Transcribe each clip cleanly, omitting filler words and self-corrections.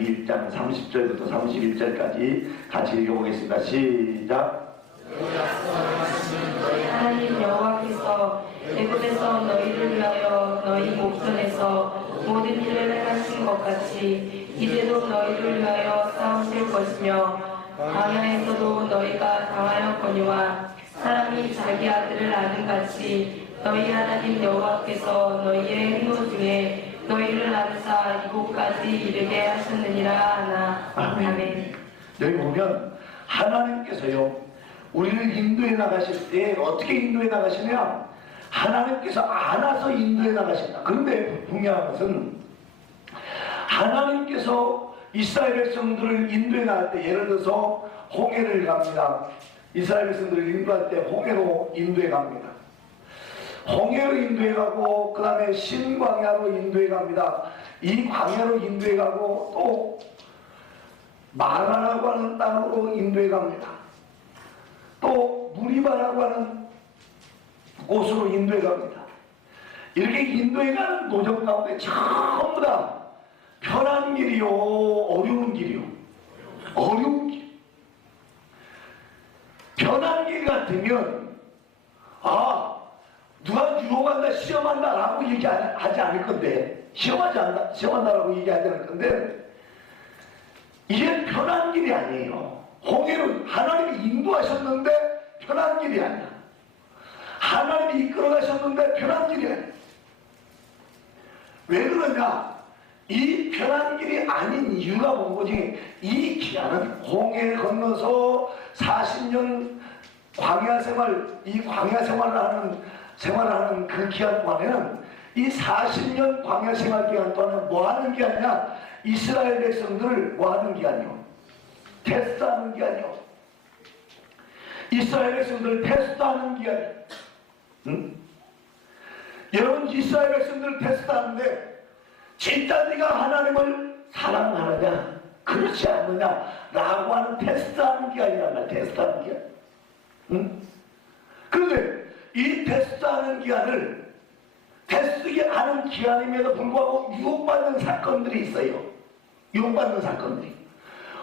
신명기 1장 30절부터 31절까지 같이 읽어보겠습니다. 시작. 하나님 여호와께서 애굽에서 너희를 위하여 너희 목전에서 모든 일을 행하신 것 같이 이제도 너희를 위하여 싸우실 것이며 광야에서도 너희가 당하였거니와 사람이 자기 아들을 아는 같이 너희 하나님 여호와께서 너희의 행로 중에 너희를 나르사 이곳까지 이르게 하셨느니라 하나. 아멘. 여기 보면 하나님께서요 우리를 인도해 나가실 때 어떻게 인도해 나가시냐, 하나님께서 안아서 인도해 나가신다. 그런데 분명한 것은 하나님께서 이스라엘 백성들을 인도해 나갈 때, 예를 들어서 홍해를 갑니다. 이스라엘 백성들을 인도할 때 홍해로 인도해 갑니다. 홍해로 인도해 가고 그 다음에 신광야로 인도해 갑니다. 이 광야로 인도해 가고 또 마라라고 하는 땅으로 인도해 갑니다. 또 무리바라고 하는 곳으로 인도해 갑니다. 이렇게 인도해 가는 도정 가운데 전부 다 편한 길이요, 어려운 길이요. 어려운 길. 편한 길 같으면 누가 유혹한다, 시험한다 라고 얘기하지 않을 건데, 시험한다라고 얘기하지 않을 건데, 이게 편한 길이 아니에요. 홍해는 하나님이 인도하셨는데 편한 길이 아니야. 하나님이 이끌어가셨는데 편한 길이 아니야. 왜 그러냐? 이 편한 길이 아닌 이유가 뭔지, 이 기한은 홍해를 건너서 40년 광야 생활, 이 광야 생활을 하는 그 기간 동안에는, 이 40년 광야 생활 기간 동안에 뭐 하는 기간이냐? 이스라엘 백성들을 뭐 하는 기간이요? 테스트하는 기간이요. 이스라엘 백성들을 테스트하는 기간이요. 응? 여러분, 이스라엘 백성들을 테스트하는데 진짜 네가 하나님을 사랑하느냐 그렇지 않느냐 라고 하는 테스트하는 기간이란 말이야. 테스트하는 기간. 응? 그런데 이 테스트하는 기간을 테스트하는 기간임에도 불구하고 유혹받는 사건들이 있어요. 유혹받는 사건들이.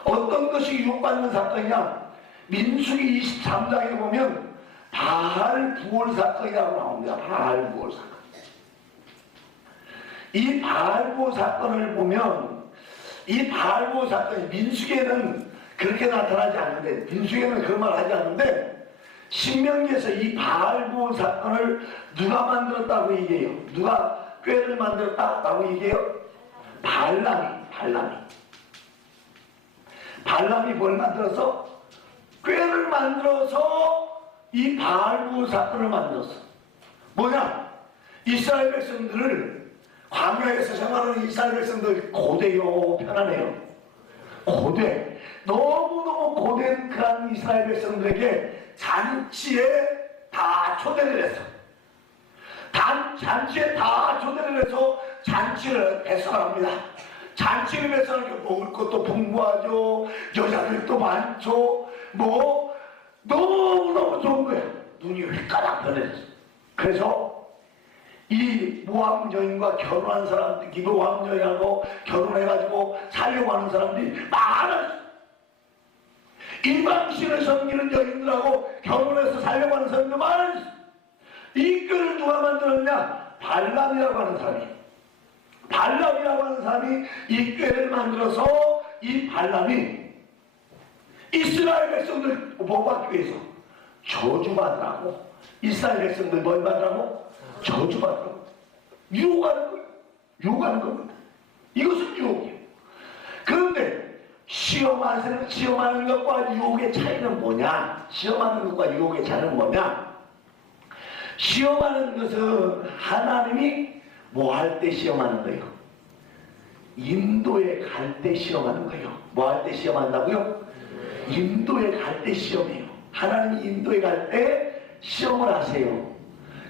어떤 것이 유혹받는 사건이냐? 민수기 23장에 보면 바알 부월 사건이라고 나옵니다. 바알 부월 사건. 이 바알 부월 사건을 보면, 이 바알 부월 사건이 민수기에는 그렇게 나타나지 않는데, 민수기에는 그런 말 하지 않는데, 신명기에서 이 바알 부월 사건을 누가 만들었다고 얘기해요? 누가 꾀를 만들었다고 얘기해요? 발람이 뭘 만들어서? 꾀를 만들어서 이 바알 부월 사건을 만들었어. 뭐냐? 이스라엘 백성들을, 광야에서 생활하는 이스라엘 백성들 고대요, 편안해요. 고대. 너무너무 고된 그런 이스라엘 백성들에게 잔치에 다 초대를 했어. 잔치에 다 초대를 해서 잔치를 배설합니다. 잔치를 배설하니까 먹을 것도 풍부하죠. 여자들도 많죠. 뭐 너무너무 좋은 거야. 눈이 휘까닥 변해졌어. 그래서 이 모함 여인과 결혼한 사람들, 이 모함 여인하고 결혼해가지고 살려고 하는 사람들이 많았어. 이방신을 섬기는 여인들하고 결혼해서 살려고 하는 사람들 많았어. 이 꾀를 누가 만들었냐? 발람이라고 하는 사람이. 발람이라고 하는 사람이 이 꾀를 만들어서, 이 발람이 이스라엘 백성들 보호받기 위해서 저주받으라고, 이스라엘 백성들 뭘 받으라고? 저주받으라고 유혹하는 거예요. 유혹하는 겁니다. 이것은 유혹이에요. 그런데 시험하는 것과 유혹의 차이는 뭐냐? 시험하는 것과 유혹의 차이는 뭐냐? 시험하는 것은 하나님이 뭐 할 때 시험하는 거예요? 인도에 갈 때 시험하는 거예요. 뭐 할 때 시험한다고요? 인도에 갈 때 시험해요. 하나님이 인도에 갈 때 시험을 하세요.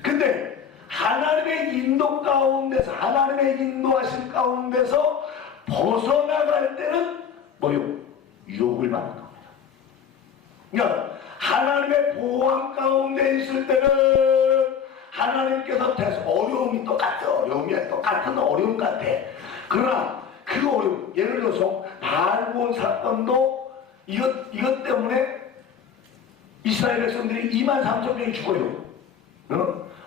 근데 하나님의 인도 가운데서, 하나님의 인도하신 가운데서 벗어나갈 때는 뭐요? 유혹을 받는 겁니다. 그러니까 하나님의 보호함 가운데 있을 때는 하나님께서 어려움이 똑같은 어려움 같아. 그러나 그 어려움, 예를 들어서 바알고온 사건도 이것 때문에 이스라엘 백성들이 23,000명이 죽어요.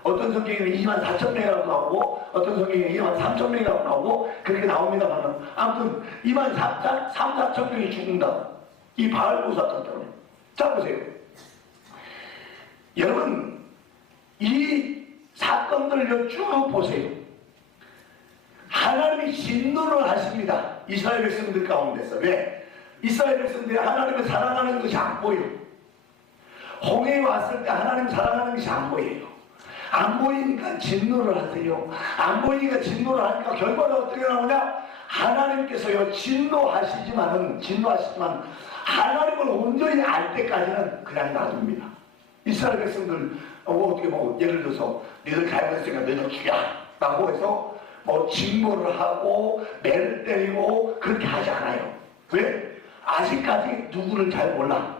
어떤 성경에는 24,000명이라고 나오고 어떤 성경에는 23,000명이라고 나오고 그렇게 나옵니다만 아무튼 24,000명이 죽는다. 이 바알고온 사건 때문에. 자 보세요. 여러분 이 사건들을 쭉 보세요. 하나님이 진노를 하십니다. 이스라엘 백성들 가운데서. 왜? 이스라엘 백성들이 하나님을 사랑하는 것이 안 보여. 홍해에 왔을 때 하나님 사랑하는 것이 안 보여요. 안 보이니까 진노를 하세요. 안 보이니까 진노를 하니까 결과가 어떻게 나오냐? 하나님께서요 진노하시지만 하나님을 온전히 알 때까지는 그냥 놔둡니다. 이스라엘 백성들 어떻게 예를 들어서 너희들 잘못했으니까 너희들 죽여 라고 해서 징벌을 하고 매를 때리고 그렇게 하지 않아요. 왜? 아직까지 누구를 잘 몰라.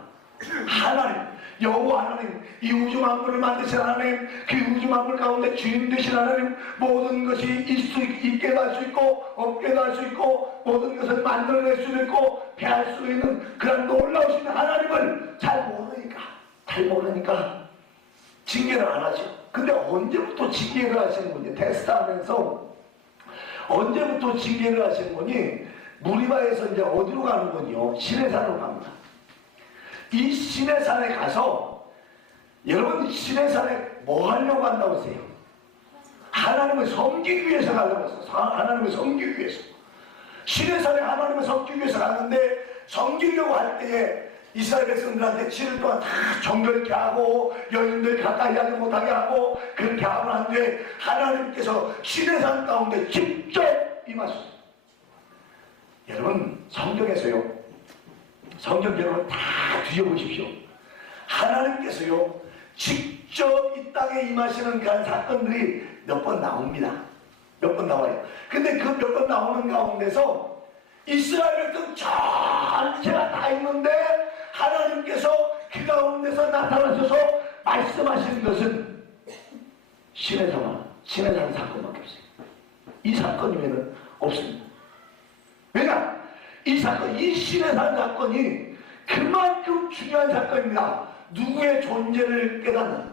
하나님 여호와 하나님, 이 우주 만물을 만드신 하나님, 그 우주 만물 가운데 주인 되신 하나님, 모든 것이 있게도 할 수 있고 없게도 할 수 있고 모든 것을 만들어낼 수도 있고 배할 수 있는 그런 놀라우신 하나님을 잘 모르니까 징계를 안 하죠. 근데 언제부터 징계를 하시는 거니? 테스트하면서 언제부터 징계를 하시는 거니? 무리바에서 이제 어디로 가는 거니요? 시내산으로 갑니다. 이 시내산에 가서 여러분 시내산에 뭐 하려고 한다고 하세요? 하나님을 섬기기 위해서 가려고 했어요. 하나님을 섬기기 위해서. 시내산에 하나님을 섬기기 위해서 갔는데 섬기려고 할 때에 이스라엘 백성들한테 7일 동안 다 정결케 하고 여인들 가까이 하지 못하게 하고 그렇게 하면 안 돼. 하나님께서 시내산 가운데 직접 임하셨어요. 여러분 성경에서요, 성경 여러분 다 뒤져보십시오. 하나님께서요 직접 이 땅에 임하시는 그런 사건들이 몇 번 나옵니다. 몇 번 나와요. 근데 그 몇 번 나오는 가운데서 이스라엘 백성 전체가 다 있는데 하나님께서 그 가운데서 나타나셔서 말씀하시는 것은 시내산 사건밖에 없어요. 이 사건 외에는 없습니다. 왜냐? 이 사건, 이 시내산 사건이 그만큼 중요한 사건입니다. 누구의 존재를 깨닫는,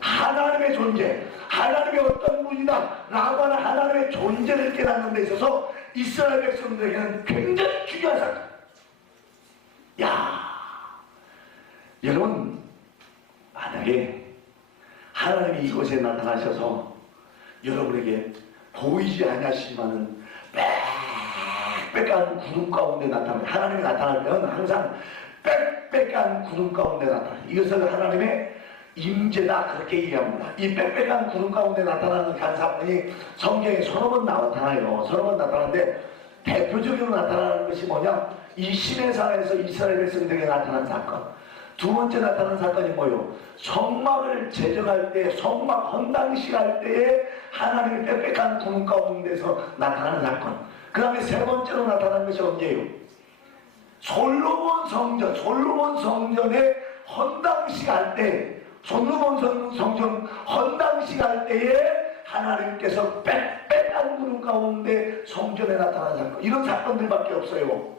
하나님의 존재, 하나님의 어떤 분이다 라고 하는 하나님의 존재를 깨닫는 데 있어서 이스라엘 백성들에게는 굉장히 중요한 사건. 여러분 만약에 하나님이 이곳에 나타나셔서 여러분에게 보이지 않으시지만은 빽빽한 구름 가운데 나타납니다. 하나님이 나타날 때는 항상 빽빽한 구름 가운데 나타납니다. 이것을 하나님의 임재다 그렇게 얘기합니다. 이 빽빽한 구름 가운데 나타나는 한 사건이 성경에 서너 번 나타나요. 서너 번 나타나는데 대표적으로 나타나는 것이 뭐냐? 이 시내산에서 이스라엘 백성들에게 나타난 사건. 두 번째 나타난 사건이 뭐예요? 성막을 제정할 때, 성막 헌당식 할 때에 하나님의 빽빽한 구름 가운데서 나타나는 사건. 그 다음에 세 번째로 나타난 것이 언제예요? 솔로몬 성전의 헌당식 할 때, 솔로몬 성전 헌당식 할 때에 하나님께서 빽빽한 구름 가운데 성전에 나타난 사건. 이런 사건들밖에 없어요.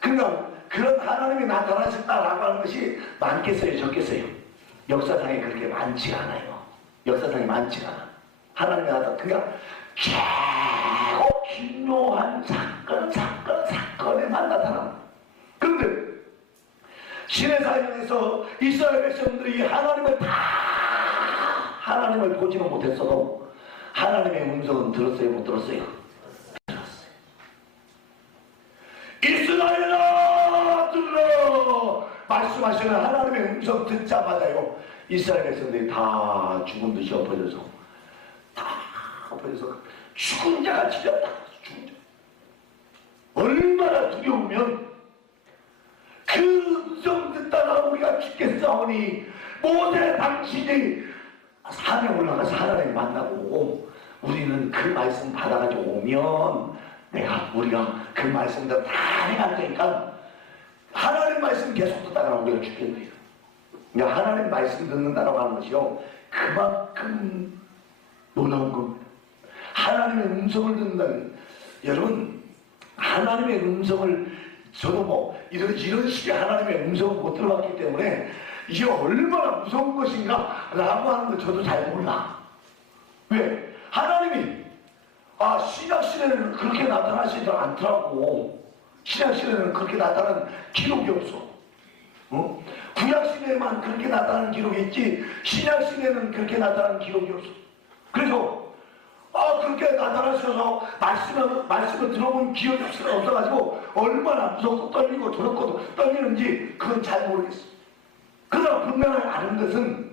그러니까 그런 하나님이 나타나셨다라고 하는 것이 많겠어요, 적겠어요? 역사상에 그렇게 많지가 않아요. 역사상에 많지가 않아. 하나님이 나타나. 그러니까 최고 중요한 사건에만 나타납니다. 그런데 시내산에서 이스라엘 백성들이 하나님을 보지는 못했어도 하나님의 음성은 들었어요, 못 들었어요? 들었어요. 이스라엘아 들으라 말씀하시는 하나님의 음성 듣자마자요 이스라엘 백성들이 다 죽은 듯이 엎어져서 죽은 자가 지렸다. 죽은 자. 얼마나 두려우면 그 음성 듣다가 우리가 죽겠사오니 모세 당신이 산에 올라가서 하나님을 만나고 우리는 그 말씀 받아가지고 오면 우리가 그 말씀대로 다 행할 테니까 하나님 말씀 계속 듣다가 우리가 죽겠네요. 그러니까 하나님 말씀 듣는다라고 하는 것이요 그만큼 놀라운 겁니다. 하나님의 음성을 듣는다는 여러분 하나님의 음성을 저도 뭐 이런 식의 하나님의 음성을 못 들어봤기 때문에 이게 얼마나 무서운 것인가 라고 하는 걸 저도 잘 몰라. 왜? 하나님이 신약시대는 그렇게 나타나시지 않더라고. 신약시대는 그렇게 나타난 기록이 없어. 구약시대에만 그렇게 나타나는 기록이 있지 신약시대는 그렇게 나타나는 기록이 없어. 그래서 그렇게 나타나셔서 말씀을 들어본 기억이 없어가지고 얼마나 무섭고 떨리고 두렵고 떨리는지 그건 잘 모르겠어. 그러나 분명히 아는 것은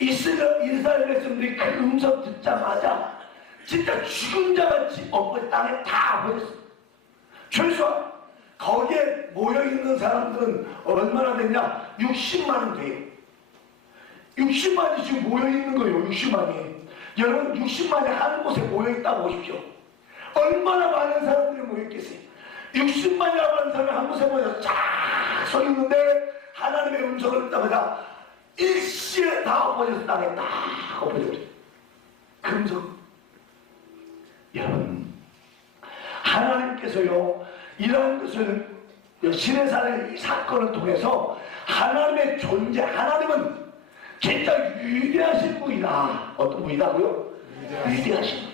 이스라엘 백성들이 그 음성 듣자마자 진짜 죽은 자같이 엎어 땅에 다 버렸어. 최소한 거기에 모여있는 사람들은 얼마나 됐냐? 60만은 돼요. 60만이 지금 모여있는 거예요. 60만이. 여러분 60만이 한 곳에 모여있다고 보십시오. 얼마나 많은 사람들이 모여있겠어요. 60만이라고 하는 사람이 한 곳에 모여서 쫙 서 있는데 하나님의 음성을 듣자마자 일시에 다 엎어져서 땅에 다 엎어져버려요. 그 음성. 여러분 하나님께서요 이러한 것을 시내산의 이 사건을 통해서 하나님의 존재, 하나님은 진짜 위대하신 분이다. 어떤 분이다고요? 위대하신 분.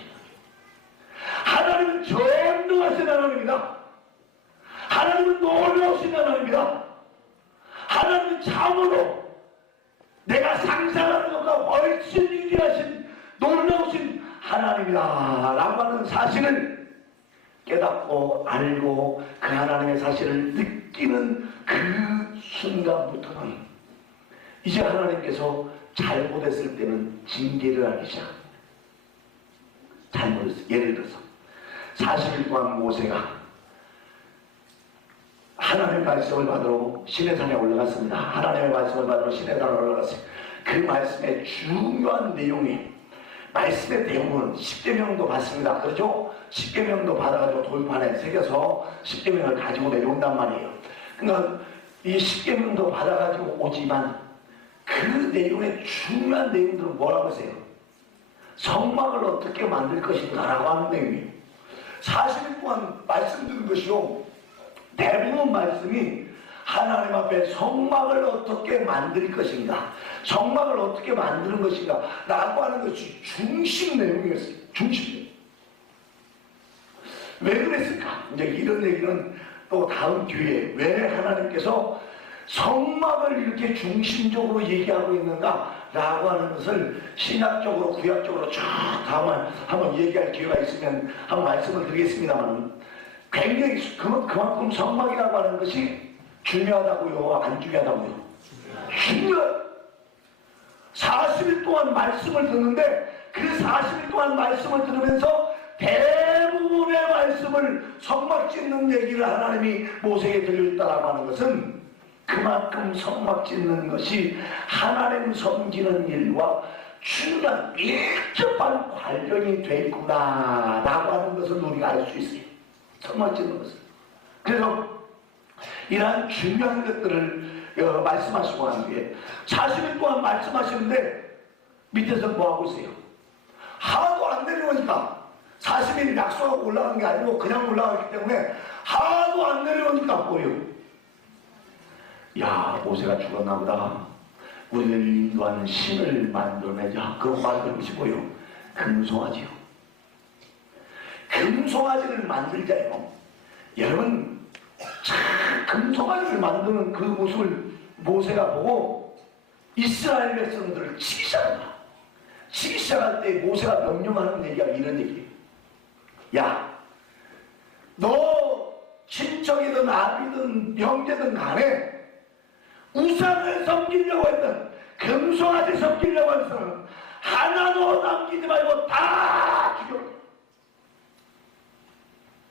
하나님은 전능하신 하나님이다. 하나님은 놀라우신 하나님이다. 하나님은 참으로 내가 상상하는 것보다 훨씬 위대하신 놀라우신 하나님이다 라고 하는 사실을 깨닫고 알고 그 하나님의 사실을 느끼는 그 순간부터는 이제 하나님께서 잘못했을 때는 징계를 하기 시작합니다. 잘못했어요. 예를 들어서 40일 동안 모세가 하나님의 말씀을 받으러 시내산에 올라갔습니다. 하나님의 말씀을 받으러 시내산에 올라갔어요. 그 말씀의 중요한 내용이 말씀의 내용은 십계명도 받습니다. 그렇죠? 십계명도 받아가지고 돌판에 새겨서 십계명을 가지고 내려온단 말이에요. 그러니까 이 십계명도 받아가지고 오지만 그 내용의 중요한 내용들은 뭐라고 하세요? 성막을 어떻게 만들 것인가 라고 하는 내용이에요. 40일 동안 말씀 듣는 것이요 대부분 말씀이 하나님 앞에 성막을 어떻게 만들 것인가, 성막을 어떻게 만드는 것인가 라고 하는 것이 중심 내용이었어요. 중심. 왜 그랬을까? 이제 이런 얘기는 또 다음 기회에 왜 하나님께서 성막을 이렇게 중심적으로 얘기하고 있는가 라고 하는 것을 신학적으로 구약적으로 쭉 다음에 한번 얘기할 기회가 있으면 한번 말씀을 드리겠습니다만 굉장히 그만큼 성막이라고 하는 것이 중요하다고요? 안 중요하다고요? 중요해요. 40일 동안 말씀을 듣는데 그 40일 동안 말씀을 들으면서 대부분의 말씀을 성막 짓는 얘기를 하나님이 모세에게 들려줬다라고 하는 것은 그만큼 성막 짓는 것이 하나님 섬기는 일과 중요한 밀접한 관련이 돼 있구나 라고 하는 것을 우리가 알 수 있어요. 성막 짓는 것을. 그래서 이러한 중요한 것들을 말씀하시고 난 뒤에 40일 동안 말씀하시는데 밑에서 뭐하고 있어요? 하나도 안 내려오니까 40일 약속하고 올라가는 게 아니고 그냥 올라가기 때문에 하나도 안 내려오니까 뭐예요? 야, 모세가 죽었나 보다. 우리를 인도하는 신을 만들어내자. 그런 말을 하시고요. 금송아지요. 금송아지를 만들자요. 여러분, 참 금송아지를 만드는 그 모습을 모세가 보고 이스라엘 백성들을 치기 시작합니다. 치기 시작할 때 모세가 명령하는 얘기가 이런 얘기예요. 야, 너 친척이든 아비든 형제든 간에 우상을 섬기려고 했던 금송아지 섬기려고 하는 사람은 하나도 남기지 말고 다 죽여.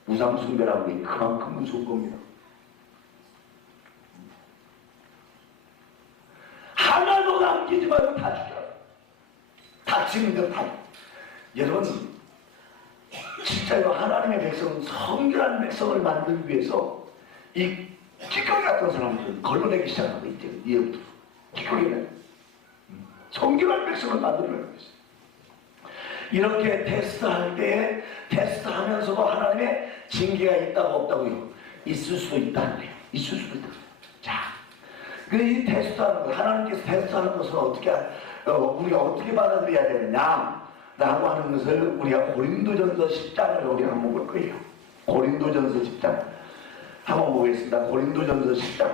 우상 숭배라고 하니 그만큼 무서운 겁니다. 하나도 남기지 말고 다 죽여. 다치는 대로 다. 여러분, 진짜요, 하나님의 백성은 성결한 백성을 만들기 위해서 이 기꺼이 같은 사람들은 걸러내기 시작하고 있대요. 이제부터 기꺼이는 성결한 백성을 만들어내고 있어요. 이렇게 테스트할 때에 테스트하면서도 하나님의 징계가 있다고 없다고요? 있을 수도 있다는데요. 있을 수도 있다. 자, 이 테스트하는 것, 하나님께서 테스트하는 것을 우리가 어떻게 받아들여야 되느냐라고 하는 것을 우리가 고린도전서 10장을 우리가 한번 볼 거예요. 고린도전서 10장 한번 보겠습니다. 고린도전서 10장.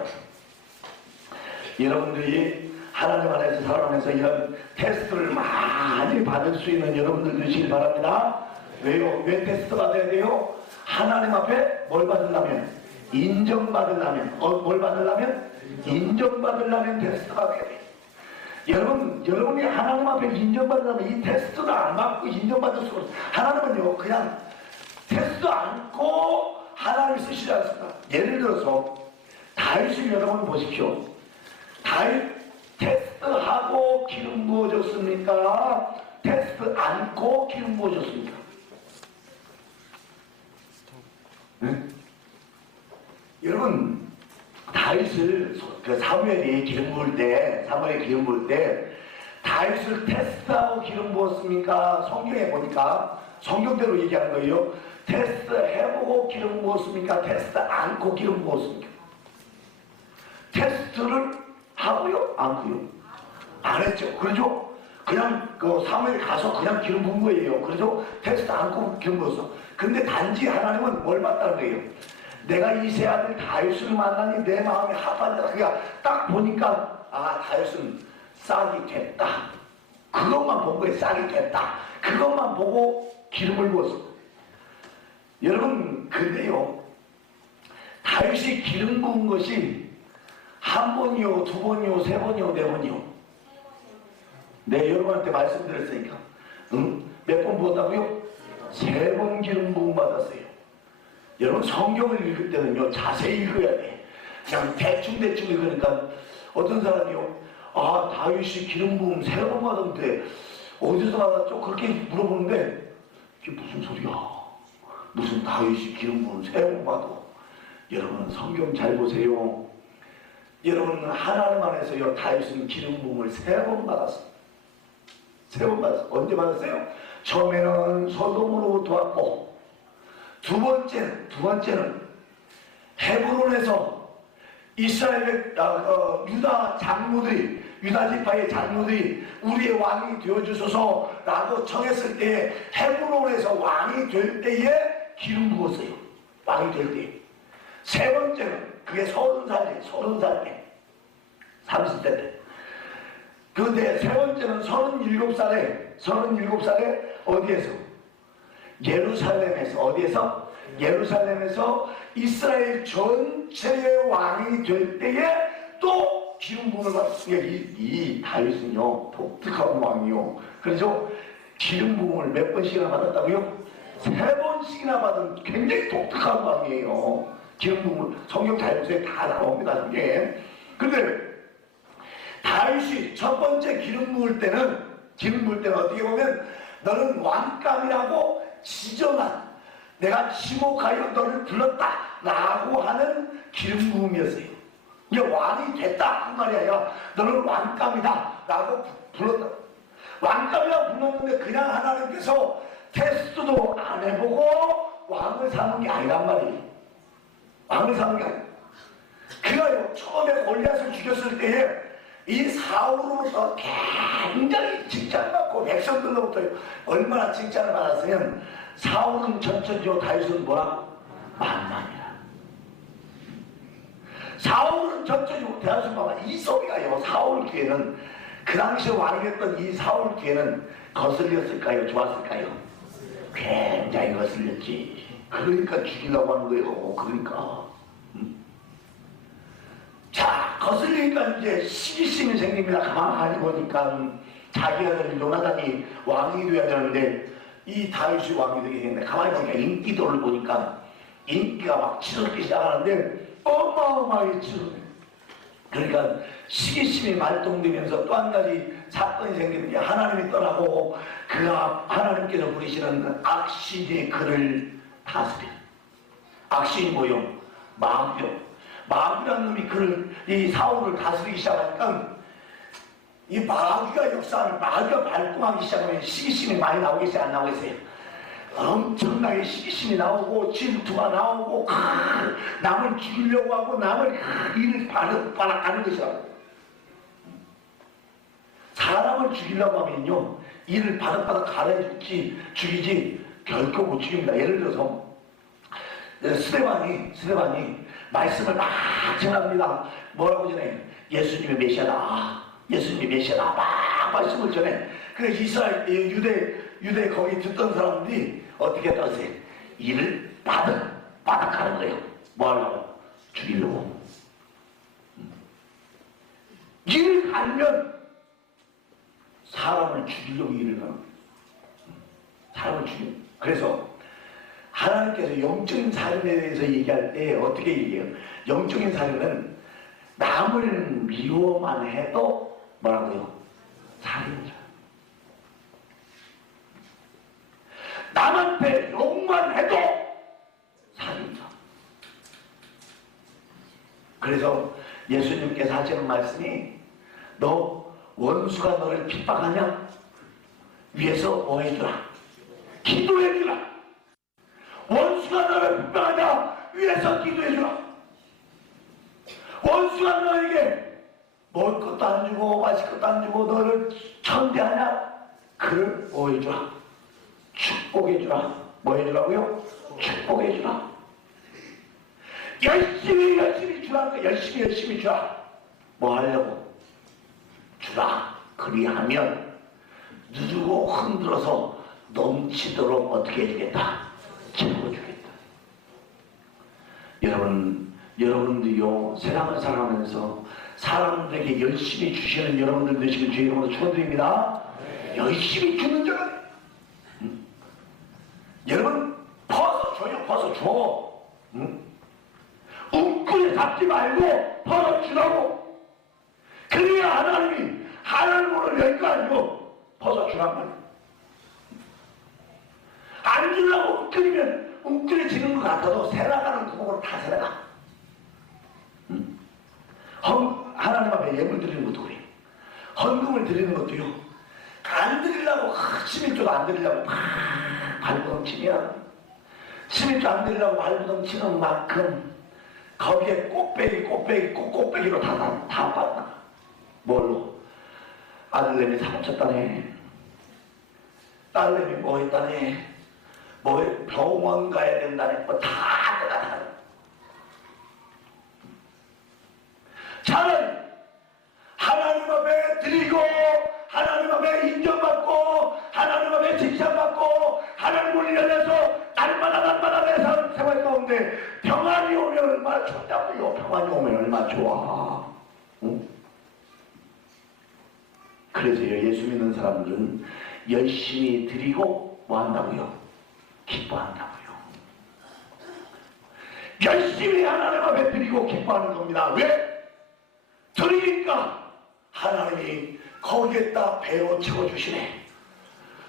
여러분들이 하나님 안에서 살아가면서 이런 테스트를 많이 받을 수 있는 여러분들 되시길 바랍니다. 왜요? 왜 테스트 받아야 돼요? 하나님 앞에 뭘 받으려면? 인정받으려면. 뭘 받으려면? 인정받으려면 테스트 받아야 돼요. 여러분이 하나님 앞에 인정받으려면 이 테스트를 안 받고 인정받을 수 없어요. 하나님은요, 그냥 테스트 않고 하나님을 쓰시지 않습니다. 예를 들어서 다윗을 여러분 보십시오. 다윗 테스트하고 기름 부어줬습니까? 테스트 않고 기름 부어줬습니까? 네? 여러분, 다윗을 사무엘이 기름 부을 때 다윗을 테스트하고 기름 부었습니까? 성경에 보니까 성경대로 얘기하는 거예요. 테스트 해보고 기름 부었습니까? 테스트 않고 기름 부었습니까? 테스트를 하고요? 않고요? 안 했죠. 그러죠? 그냥 사무엘 가서 그냥 기름 부은 거예요. 그러죠? 테스트 않고 기름 부었어. 근데 단지 하나님은 뭘 봤다는 거예요? 내가 이 세 아들 다윗을 만나니 내 마음이 합한다. 그러니까 딱 보니까 다윗은 싹이 됐다. 그것만 본 거예요. 싹이 됐다. 그것만 보고 기름을 부었어. 여러분, 근데요, 다윗이 기름 부은 것이 한 번이요, 두 번이요, 세 번이요, 네 번이요. 네, 여러분한테 말씀드렸으니까. 몇 번 부었다고요? 세 번 기름 부음 받았어요. 여러분, 성경을 읽을 때는요, 자세히 읽어야 돼. 그냥 대충 읽으니까 어떤 사람이요, 다윗이 기름 부음 세 번 받았는데 어디서 받았죠? 그렇게 물어보는데 이게 무슨 소리야? 무슨 다윗이 기름 부음 세 번 받아? 여러분, 성경 잘 보세요. 여러분, 하나님 안에서요, 다윗은 기름 부음을 세 번 받았어요. 세 번 받았어요. 언제 받았어요? 처음에는 소돔으로부터 왔고, 두 번째는 헤브론에서 이스라엘의 유다 지파의 장로들이 우리의 왕이 되어주소서라고 청했을 때에 헤브론에서 왕이 될 때에 기름 부었어요. 왕이 될 때. 세 번째는 그게 30살 때 30대 때. 그런데 세 번째는 37살에 어디에서? 예루살렘에서. 어디에서? 예루살렘에서 이스라엘 전체의 왕이 될 때에 또 기름 부음을 받았으니까 이 다윗은요, 독특한 왕이요. 그래서 기름 부음을 몇 번씩이나 받았다고요? 세 번씩이나 받은 굉장히 독특한 왕이에요. 기름 부음을 성경 잘 보세요. 다 나옵니다. 이게. 근데 다윗이 첫 번째 기름 부을 때는 어떻게 보면 너는 왕감이라고 지정한, 내가 지목하여 너를 불렀다 라고 하는 기름 부음이었어요. 이게 왕이 됐다 그 말이 아니라 너는 왕감이다 라고 불렀다. 왕감이라고 불렀는데 그냥 하나님께서 테스트도 안 해보고 왕을 삼은 게 아니란 말이에요. 왕을 삼은 게 아니에요. 그가요, 처음에 골리앗을 죽였을 때에 이 사울로부터 굉장히 칭찬받고 백성들로부터 얼마나 칭찬을 받았으면, 사울은 천천히요, 다윗은 뭐라? 만만이라. 사울은 천천히요, 다윗은 만만. 이 소리가요, 사울 귀에는, 그 당시에 왕이었던 이 사울 귀에는 거슬렸을까요? 좋았을까요? 굉장히 거슬렸지. 그러니까 죽이려고 하는 거예요. 그러니까. 자, 거슬리니까 이제 시기심이 생깁니다. 가만히 보니까 자기 아들 요나단이 왕이 되어야 되는데 이 다윗이 왕이 되게 했는데, 가만히 보니까 인기도를 보니까 인기가 막 치솟기 시작하는데 어마어마하게 치솟네. 그러니까 시기심이 발동되면서 또 한 가지 사건이 생기는데, 하나님이 떠나고 그가 하나님께서 부리시는 악신의 그를 다스려. 악신이 뭐요? 마귀요. 마귀라는 놈이 이 사울을 다스리기 시작하니까 이 마귀가 역사하는, 마귀가 발동하기 시작하면 시기심이 많이 나오겠어요? 안 나오겠어요? 엄청나게 시기심이 나오고 질투가 나오고 남을 죽이려고 하고 남을 일을 바라는 것이라고. 사람을 죽이려고 하면요 일을 바닥바닥 가려주지 죽이지 결코 못 죽입니다. 예를 들어서 스데반이 말씀을 막 전합니다. 뭐라고 전해? 예수님이 메시아다. 예수님이 메시아다. 막 말씀을 전해. 그 이스라엘 유대 거기 듣던 사람들이 어떻게 따르세요? 이를 바닥 하는 거예요. 뭐 하려고? 죽이려고. 일을 갈면 사람을 죽이려고 일을 하는 거예요. 사람을 죽이려고. 그래서 하나님께서 영적인 살인에 대해서 얘기할 때 어떻게 얘기해요? 영적인 살인은 남을 미워만 해도 뭐라고요? 살인이라. 남한테 욕만 해도 살인이라. 그래서 예수님께서 하시는 말씀이 너 원수가 너를 핍박하냐? 위에서 뭐 해주라? 기도해주라. 원수가 너를 핍박하냐? 위에서 기도해주라. 원수가 너에게 먹을 것도 안 주고 마실 것도 안 주고 너를 천대하냐? 그를 뭐 해주라? 축복해주라. 뭐 해주라고요? 축복해주라. 열심히 주라. 열심히 주라. 뭐 하려고? 주라. 그리하면 누르고 흔들어서 넘치도록 어떻게 해주겠다? 채워주겠다. 여러분들이요 세상을 살아가면서 사람들에게 열심히 주시는 여러분들 되시길 주의 이름으로 축원드립니다. 열심히 주는 자가 여러분 벗어줘요. 벗어줘. 웅크려 잡지 말고 벗어주라고. 그래야 하나님을 열거 아니고 벗어주란 말이에요. 안 주려고 웅크려지는 것 같아도 새나가는 구멍으로 다 새나가. 하나님 앞에 예물 드리는 것도 그래요. 헌금을 드리는 것도요. 안 드리려고 11조도 안 드리려고 막 발부둥 치면 11조 안 드리려고 발부둥 치는 만큼 거기에 꼭배기로 다 빠져나가. 뭘로? 아들내미 사고쳤다네. 딸내미 뭐 했다네. 뭐 병원 가야 된다네. 뭐 다 차라리 하나님 앞에 드리고 하나님 앞에 인정받고 하나님 앞에 칭찬받고 하나님을 위해서 날마다 내 생활 가운데 평안이 오면 얼마나 좋다고요. 평안이 오면 얼마나 좋아. 응? 그래서요 예수 믿는 사람들은 열심히 드리고 뭐 한다고요? 기뻐한다고요. 열심히 하나님 앞에 드리고 기뻐하는 겁니다. 왜? 드리니까 하나님이 거기에다 배워 채워주시네.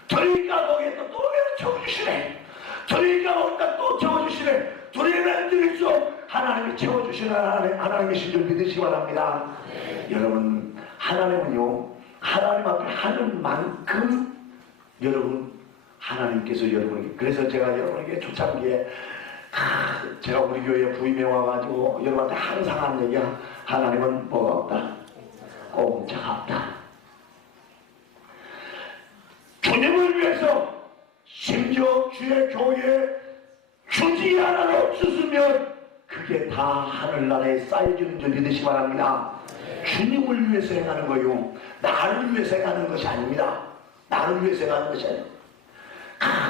드리니까 거기에다 또 배워 채워주시네. 드리니까 거기에다 또 채워주시네. 드리면 드릴수록 하나님이 채워주시는 하나님이신 줄 믿으시기 바랍니다. 여러분 하나님은요 하나님 앞에 하는 만큼 여러분 하나님께서 여러분에게, 그래서 제가 여러분에게 초창기에 제가 우리 교회에 부임해 와가지고 여러분한테 항상 하는 얘기야. 하나님은 뭐가 없다? 공짜가 없다. 주님을 위해서 심지어 주의 교회에 휴지 하나도 없었으면 그게 다 하늘나라에 쌓여지는 줄 믿으시기 바랍니다. 주님을 위해서 행하는 거요. 나를 위해서 행하는 것이 아닙니다. 나를 위해서 행하는 것이 아니에요.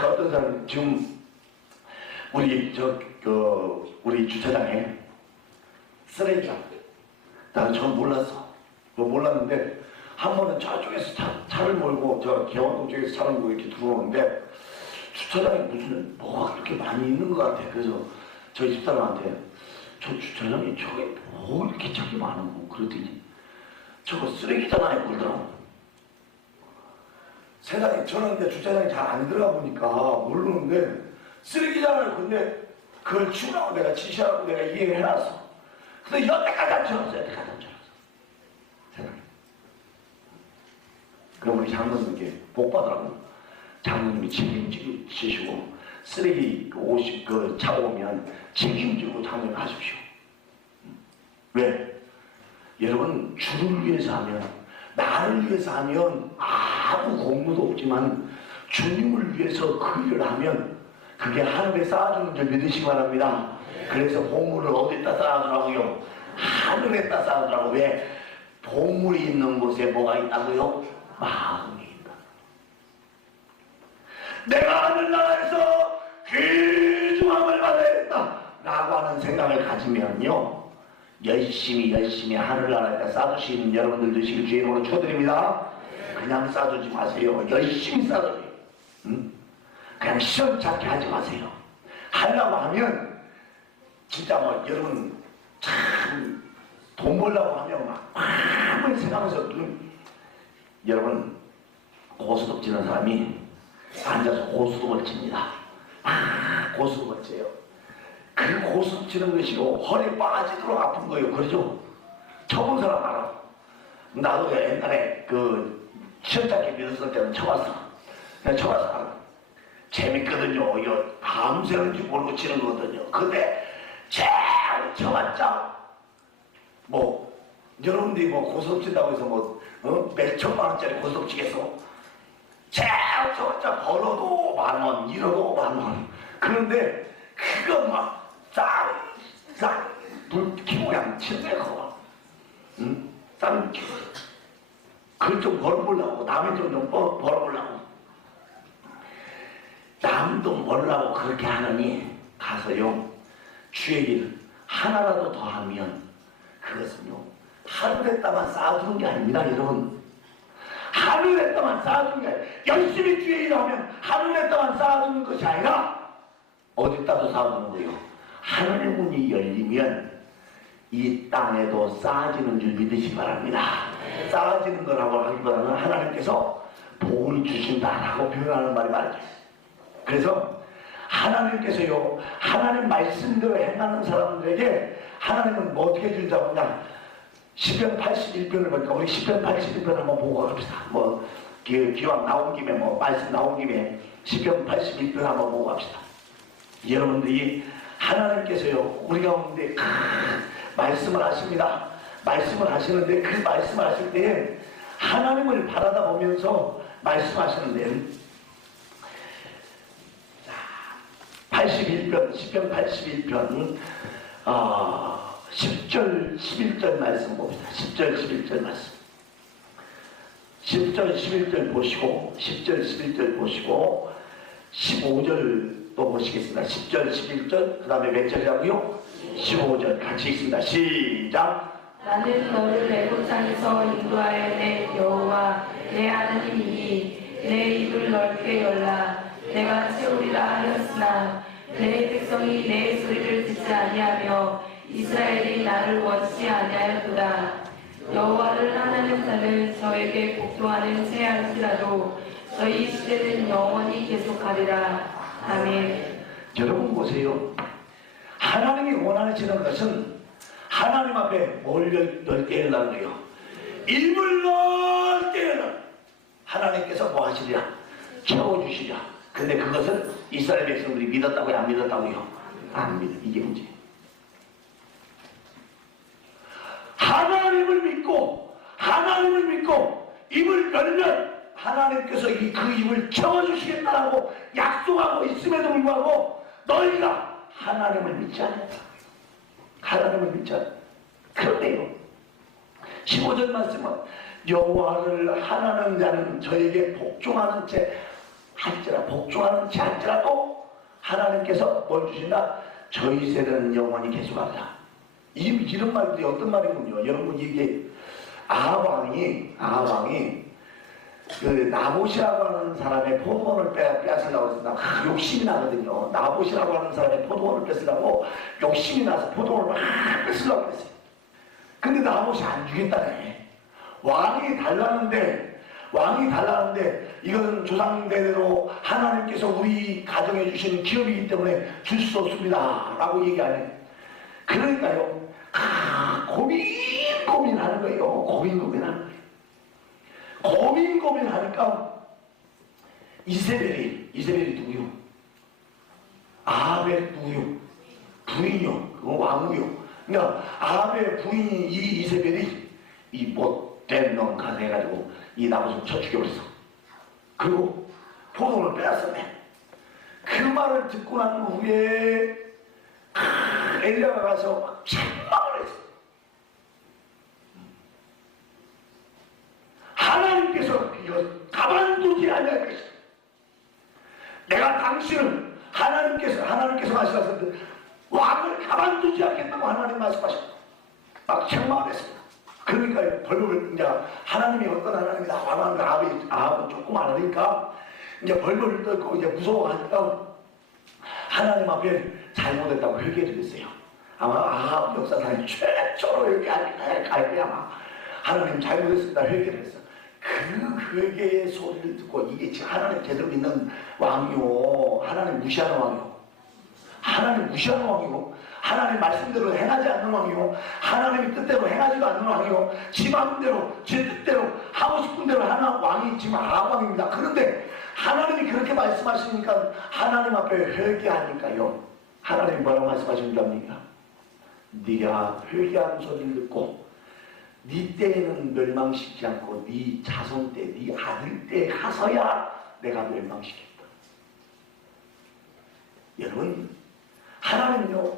어떤 사람 지금 우리 주차장에 쓰레기가, 나는 처음 몰랐어. 몰랐는데 한 번은 저쪽에서 차를 몰고 저 개원동 쪽에서 차를 몰고 이렇게 들어오는데 주차장에 무슨 뭐가 그렇게 많이 있는 것 같아. 그래서 저희 집사람한테 저 주차장에 저게 뭐 이렇게 저기 많은 거 그러더니 저거 쓰레기잖아요 그러더라고. 세상에 저는 근데 주차장에 잘 안 들어가 보니까 모르는데 쓰레기잖아요. 근데 그걸 치우라고 내가 지시하라고 내가 이해를 해놨어. 근데 여태까지 안 치웠어. 여태까지 안 치웠어. 세상에. 그럼 우리 장로님께 복 받으라고 장로님이 책임지시고 쓰레기 오십 그 차 오면 책임지고 장로님 하십시오. 왜? 여러분 주를 위해서 하면 나를 위해서 하면 아무 공로도 없지만 주님을 위해서 그 일을 하면 그게 하늘에 쌓아주는 줄 믿으시기 바랍니다. 그래서 보물을 어디다 쌓아두라고요? 하늘에다 쌓아두라고. 왜? 보물이 있는 곳에 뭐가 있다고요? 마음이 있다. 내가 하늘나라에서 귀중함을 받아야겠다 라고 하는 생각을 가지면요 열심히 하늘나라에다 쌓아두시는 여러분들 되시길 주의 이름으로 축원드립니다. 그냥 쌓아두지 마세요. 열심히 쌓아두세요. 그냥 시원찮게 하지 마세요. 하려고 하면 진짜 뭐 여러분 참 돈 벌려고 하면 막 아무리 생각하면서 여러분 고스톱 치는 사람이 앉아서 고스톱을 칩니다. 고스톱을 쳐요. 그 고스톱 치는 것이요 허리 빠지도록 아픈 거예요. 그러죠? 쳐본 사람 알아. 나도 옛날에 그 시험찾기 믿었을 때는 쳐봤어. 그냥 쳐봤어. 알아. 재밌거든요. 이거 밤새는지 모르고 치는 거거든요. 근데 잘 쳐봤자 뭐 여러분들이 뭐 고스톱 친다고 해서 뭐 몇 천만 원짜리 고스톱 치겠어? 잘 쳐봤자 벌어도 10,000원, 잃어도 10,000원. 그런데 그거 막 쌍 불 켜고 그냥 치네 그거. 쌍 켜고 그걸 좀 벌어보려고 남의 좀 벌어보려고 남도 모르라고 그렇게 하느니 가서요 주의 일 하나라도 더 하면 그것은요 하늘에다만 쌓아두는 게 아닙니다. 여러분 하늘에다만 쌓아두는 게 아니라 열심히 주의 일을 하면 하늘에다만 쌓아두는 것이 아니라 어디다도 쌓아두는 거예요. 하늘의 문이 열리면 이 땅에도 쌓아지는 줄 믿으시기 바랍니다. 쌓아지는 거라고 하기보다는 하나님께서 복을 주신다라고 표현하는 말이 맞아요. 그래서 하나님께서요 하나님 말씀대로 행하는 사람들에게 하나님은 뭐 어떻게 준다고 하냐 시편 81편을 보니까 우리 시편 81편 한번 보고 갑시다. 뭐 기왕 나온 김에 뭐 말씀 나온 김에 시편 81편 한번 보고 갑시다. 여러분들이 하나님께서요 우리 가운데 말씀을 하십니다. 말씀을 하시는데 그 말씀을 하실 때에 하나님을 바라다 보면서 말씀하시는데 81편, 시편 81편 10절, 11절 말씀 봅시다. 10절, 11절 말씀 10절, 11절 보시고 10절, 11절 보시고 15절 또 보시겠습니다. 10절, 11절 그 다음에 몇 절이라고요? 15절 같이 읽습니다. 시작. 나는 너를 애굽 땅에서 인도하여 내 여호와 내 하나님이니 내 입을 넓게 열라. 내가 채우리라 하였으나 내 백성이 내 소리를 듣지 아니하며 이스라엘이 나를 원치 아니하였도다. 여호와를 하나는 자는 저에게 복종하는 새할지라도 저희 시대는 영원히 계속하리라. 아멘. 여러분 보세요. 하나님이 원하시는 것은 하나님 앞에 뭘 넓게 열라는 거예요. 입을 넓게 열라. 하나님께서 뭐 하시랴? 채워주시랴. 근데 그것은 이스라엘 백성들이 믿었다고요? 안 믿었다고요? 안 믿어. 이게 문제. 하나님을 믿고 입을 열면 하나님께서 그 입을 채워주시겠다라고 약속하고 있음에도 불구하고 너희가 하나님을 믿지 않았다. 하나님을 믿지 않았다. 그런데요 15절 말씀은 여호와를 하나는 자는 저에게 복종하는 채 할지라 복종하는 채 할지라도 하나님께서 뭘 주신다? 저희 세대는 영원히 계속하리라. 이런 말들이 어떤 말이군요. 여러분 이게 아합왕이 그 나봇이라고 하는 사람의 포도원을 뺏으려고 했습니다. 욕심이 나거든요. 나봇이라고 하는 사람의 포도원을 뺏으려고 욕심이 나서 포도원을 막 뺏으려고 했어요. 근데 나봇이 안 주겠다네. 왕이 달라는데 이건 조상대대로 하나님께서 우리 가정에 주신 기업이기 때문에 줄 수 없습니다 라고 얘기하네. 그러니까요 고민하는 거예요. 고민 고민하니까 이세벨이 누구요? 아합의 누구요? 부인이요. 그건 왕이요. 그러니까 아합의 부인이 이 이세벨이 이 못된 놈 가세해가지고 이 나무숲 쳐 죽여버렸어. 그리고 포도를 빼앗았네. 그 말을 듣고 난 후에 엘리야가 가서 막 책망을 했어. 하나님께서 이거 가만두지 않을 것이다. 내가 당신을 하나님께서 말씀하셨는데 왕을 가만두지 않겠다고 하나님 말씀하셨다. 막 책망을 했습니다. 그러니까 벌벌을 이제 하나님이 어떤 하나님이다. 아합은 조금 알으니까 이제 벌벌을 떨고 이제 무서워하니까 하나님 앞에 잘못했다고 회개를 했어요. 아마 아합 역사상에 최초로 회개할 거야 아마. 하나님 잘못했습니다 회개를 했어. 그 회개의 소리를 듣고 이게 지금 하나님 제대로 믿는 왕이요. 하나님 무시하는 왕이요. 하나님 무시하는 왕이요. 하나님 말씀대로 행하지 않는 왕이요. 하나님의 뜻대로 행하지도 않는 왕이요. 지 마음대로 제 뜻대로 하고 싶은 대로 하는 왕이 지금 아합왕입니다. 그런데 하나님이 그렇게 말씀하시니까 하나님 앞에 회개하니까요. 하나님이 뭐라고 말씀하시는 줄 압니까? 네가 회개하는 소리를 듣고 네 때에는 멸망시키지 않고 네 자손 때, 네 아들 때 가서야 내가 멸망시켰다. 여러분, 하나님은요,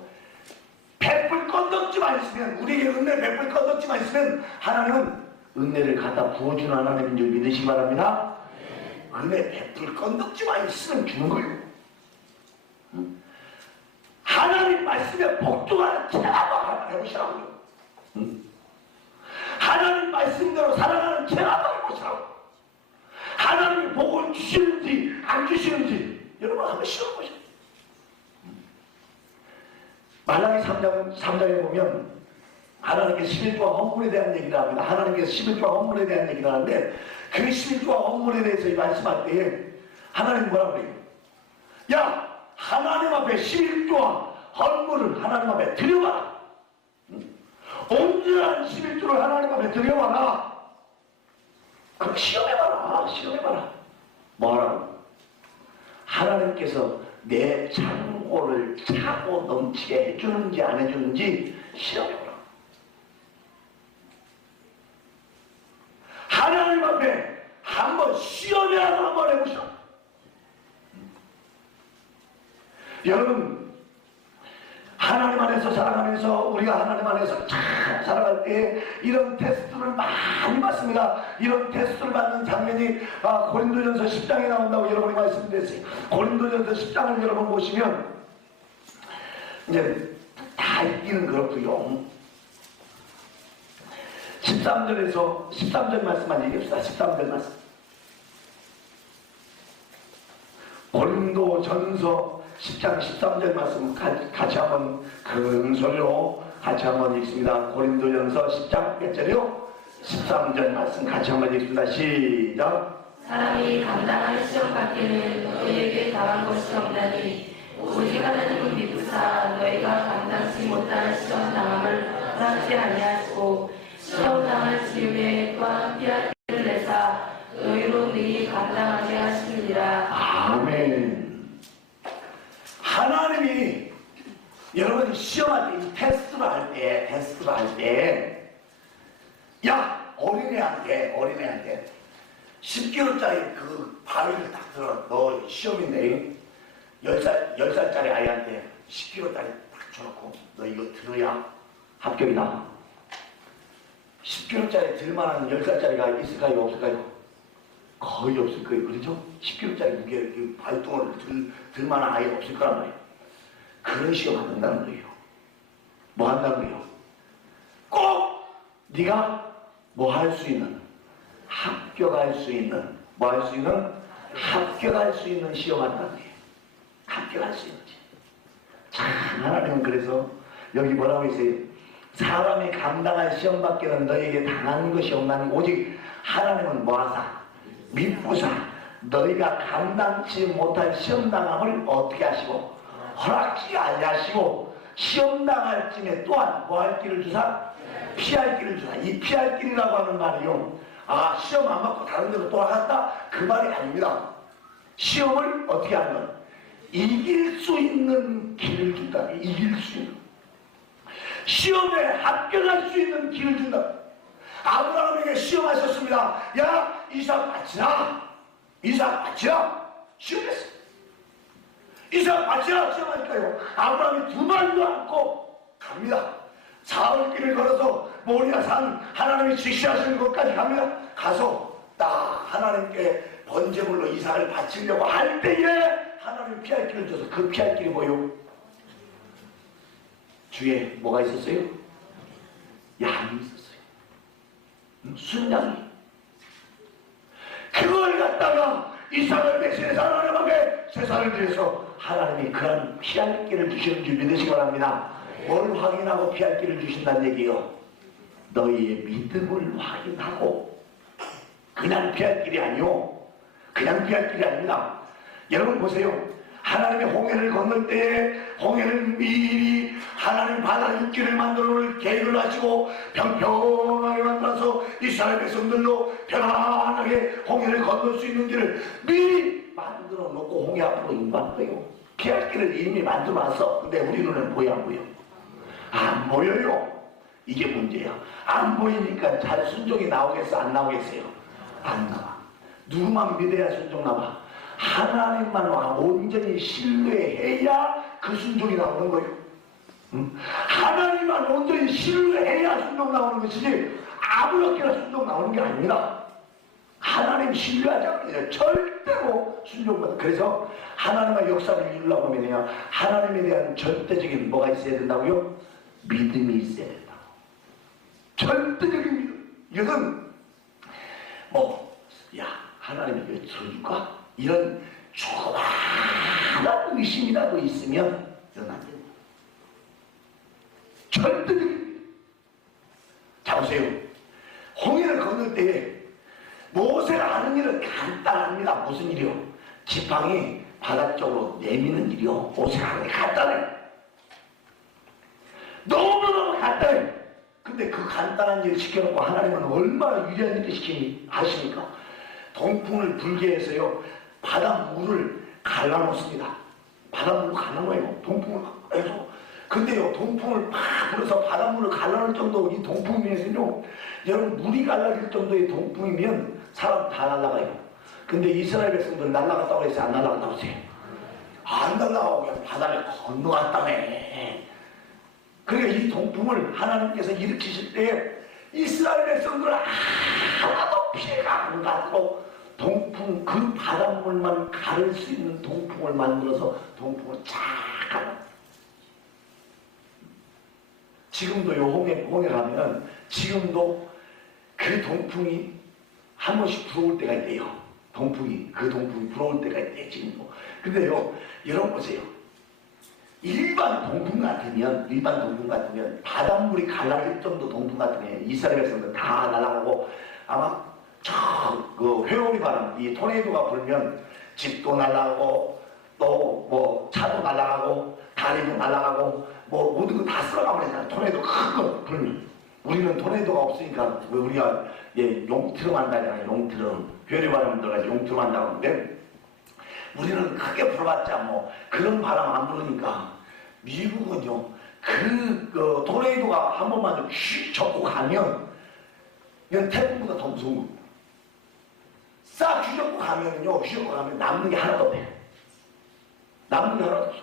베풀 건덕지만 있으면, 우리에게 은혜 베풀 건덕지만 있으면 하나님은 은혜를 갖다 부어주는 하나님인 줄 믿으시기 바랍니다. 은혜 베풀 건덕지만 있으면 주는 거예요. 하나님 말씀에 복종하는 체라도 하나 해보시라고요. 하나님 말씀대로 살아가는 체라도 해보시라고. 하나님이 복을 주시는지 안 주시는지 여러분 한번 시험해보세요. 말라기 3장에 보면 하나님께서 11조와 헌물에 대한 얘기를 합니다. 하나님께서 11조와 헌물에 대한 얘기를 하는데 그 11조와 헌물에 대해서 말씀할 때에 하나님 뭐라고 그래요? 야! 하나님 앞에 11조와 헌물을 하나님 앞에 드려봐라. 온전한 11조를 하나님 앞에 드려봐라. 그럼 시험해봐라. 시험해봐라. 뭐라고? 하나님께서 내 창고를 차고 넘치게 해주는지 안 해주는지 시험해보라. 하나님 앞에 한번 시험이라도 한번 해보시오. 여러분, 하나님 안에서 살아가면서 우리가 하나님 안에서 잘 살아갈 때 이런 테스트를 많이 받습니다. 이런 테스트를 받는 장면이 고린도전서 10장에 나온다고 여러분이 말씀드렸어요. 고린도전서 10장을 여러분 보시면 이제 다 읽기는 그렇고요. 13절 말씀만 얘기합시다. 13절 말씀. 고린도전서 10장 13절 말씀 같이 한번 큰 소리로 같이 한번 읽습니다. 고린도전서 10장 몇 절이요? 13절 말씀 같이 한번 읽습니다. 시작. 사람이 감당할 시험 밖에는 너희에게 당한 것이 없나니 오직 하나님은 믿으사 너희가 감당치 못할 시험 당함을 허락지 아니하시고 시험 당할 즈음에 또한 피할 길을 내사 너희로 능히 감당하게 하시느니라. 아멘. 하나님이 여러분이 시험할 때, 테스트를 할 때, 야, 어린애한테 10kg짜리 그 바위를 딱 들어. 너 시험인데, 10살짜리 아이한테 10kg짜리 딱 줘놓고, 너 이거 들어야 합격이다. 10kg짜리 들만한 10살짜리가 있을까요? 없을까요? 거의 없을 거예요. 그렇죠? 10kg짜리 무게, 그 발등을 들만한 아이가 없을 거란 말이에요. 그런 시험 안 한다는 거예요. 뭐 한다는 거예요? 꼭 네가 뭐 할 수 있는, 합격할 수 있는, 뭐 할 수 있는? 합격할 수 있는 시험 한다는 거예요. 합격할 수 있는지. 참, 하나님은 그래서 여기 뭐라고 했어요? 사람이 감당할 시험밖에는 너에게 당한 것이 없나니 오직 하나님은 뭐 하사? 믿고사 너희가 감당치 못할 시험당함을 어떻게 하시고 허락지 아니하시고 시험당할 쯤에 또한 뭐 할 길을 주사? 피할 길을 주사. 이 피할 길이라고 하는 말이요, 아, 시험 안 받고 다른 데로 돌아갔다? 그 말이 아닙니다. 시험을 어떻게 하면 이길 수 있는 길을 준다. 이길 수 있는. 시험에 합격할 수 있는 길을 준다. 아브라함에게 시험하셨습니다. 야, 이삭 바치라. 이삭 바치라. 시험했어. 이삭 바치라 시험하니까요. 아브라함이 두 말도 않고 갑니다. 사흘길을 걸어서 모리아산 하나님이 지시하시는 곳까지 갑니다. 가서 딱 하나님께 번제물로 이삭을 바치려고 할 때에 하나님이 피할 길을 줘서 그 피할 길이 뭐요? 주에 뭐가 있었어요? 양이 있었어요. 순양이. 그걸 갖다가 이삭을 대신해서 하나님 앞에 제사를 드려서 하나님이 그런 피할 길을 주시는 줄 믿으시기 바랍니다. 뭘 확인하고 피할 길을 주신다는 얘기요? 너희의 믿음을 확인하고. 그냥 피할 길이 아니요. 그냥 피할 길이 아닙니다. 여러분 보세요. 하나님의 홍해를 건널 때에 홍해를 미리 하나님 바다 육지를 만들어 놓을 계획을 하시고 평평하게 만들어서 이스라엘 백성들로 편안하게 홍해를 건널 수 있는 길을 미리 만들어 놓고 홍해 앞으로 인도한 거예요. 피할 길을 이미 만들어 놨어. 근데 우리 눈에는 보여 안 보여? 안 보여요. 이게 문제야. 안 보이니까 잘 순종이 나오겠어? 안 나오겠어요? 안 나와. 누구만 믿어야 순종 나와? 하나님만 온전히 신뢰해야 그 순종이 나오는 거예요. 하나님만 온전히 신뢰해야 순종 나오는 것이지 아무렇게나 순종 나오는 게 아닙니다. 하나님 신뢰하지 않으면 절대로 순종받아. 그래서 하나님의 역사를 이루려고 하면요, 하나님에 대한 절대적인 뭐가 있어야 된다고요? 믿음이 있어야 된다고. 절대적인 믿음. 이것은 야, 하나님이 왜 들어줄까? 이런 조그마한 의심이라도 있으면 이건 안 됩니다. 절대적인 믿음. 자, 보세요. 홍해를 건널 때에 모세가 하는 일은 간단합니다. 무슨 일이요? 지팡이 바다 쪽으로 내미는 일이요. 모세가 하는 게 간단해. 너무너무 간단해. 근데 그 간단한 일을 시켜놓고 하나님은 얼마나 유리한 일을 하십니까? 동풍을 불게 해서요, 바닷물을 갈라놓습니다. 바닷물을 갈라놓아요. 동풍을 해서. 근데요, 동풍을 막 불어서 바닷물을 갈라놓을 정도, 이 동풍이면요, 여러분, 물이 갈라질 정도의 동풍이면 사람 다 날아가요. 근데 이스라엘 백성들 날아갔다고 해서 안 날아갔다고 하세요? 안 날아가고 그냥 바다를 건너갔다며. 그러니까 이 동풍을 하나님께서 일으키실 때 이스라엘 백성들은 하나도 피해가 안 가고 동풍, 그 바닷물만 가를 수 있는 동풍을 만들어서 동풍을 쫙 가라. 지금도 요 홍해 가면 지금도 그 동풍이 한 번씩 불어올 때가 있대요. 그 동풍이 불어올 때가 있대요, 지금도. 근데요, 여러분 보세요. 일반 동풍 같으면 바닷물이 갈라질 정도 동풍 같으면 이스라엘 백성들 다 날아가고 아마 그 회오리 바람, 이 토네이도가 불면 집도 날아가고 또 뭐 차도 날아가고 다리도 날아가고 뭐 모든 거 다 쓸어가버리잖아요. 토네이도 큰 거 불면. 우리는 토네이도가 없으니까 우리가 용트름 한다잖아요. 용트름. 회오리 바람 들어가서 용트름 한다고 하는데 우리는 크게 불어봤자 뭐 그런 바람 안 부르니까 미국은요 그 토네이도가 한 번만 휙 접고 가면 이건 태풍보다 더 무서운 겁니다. 싹 휘젓고 가면요, 휘젓고 가면 남는 게 하나도 없어요. 남는 게 하나도 없어.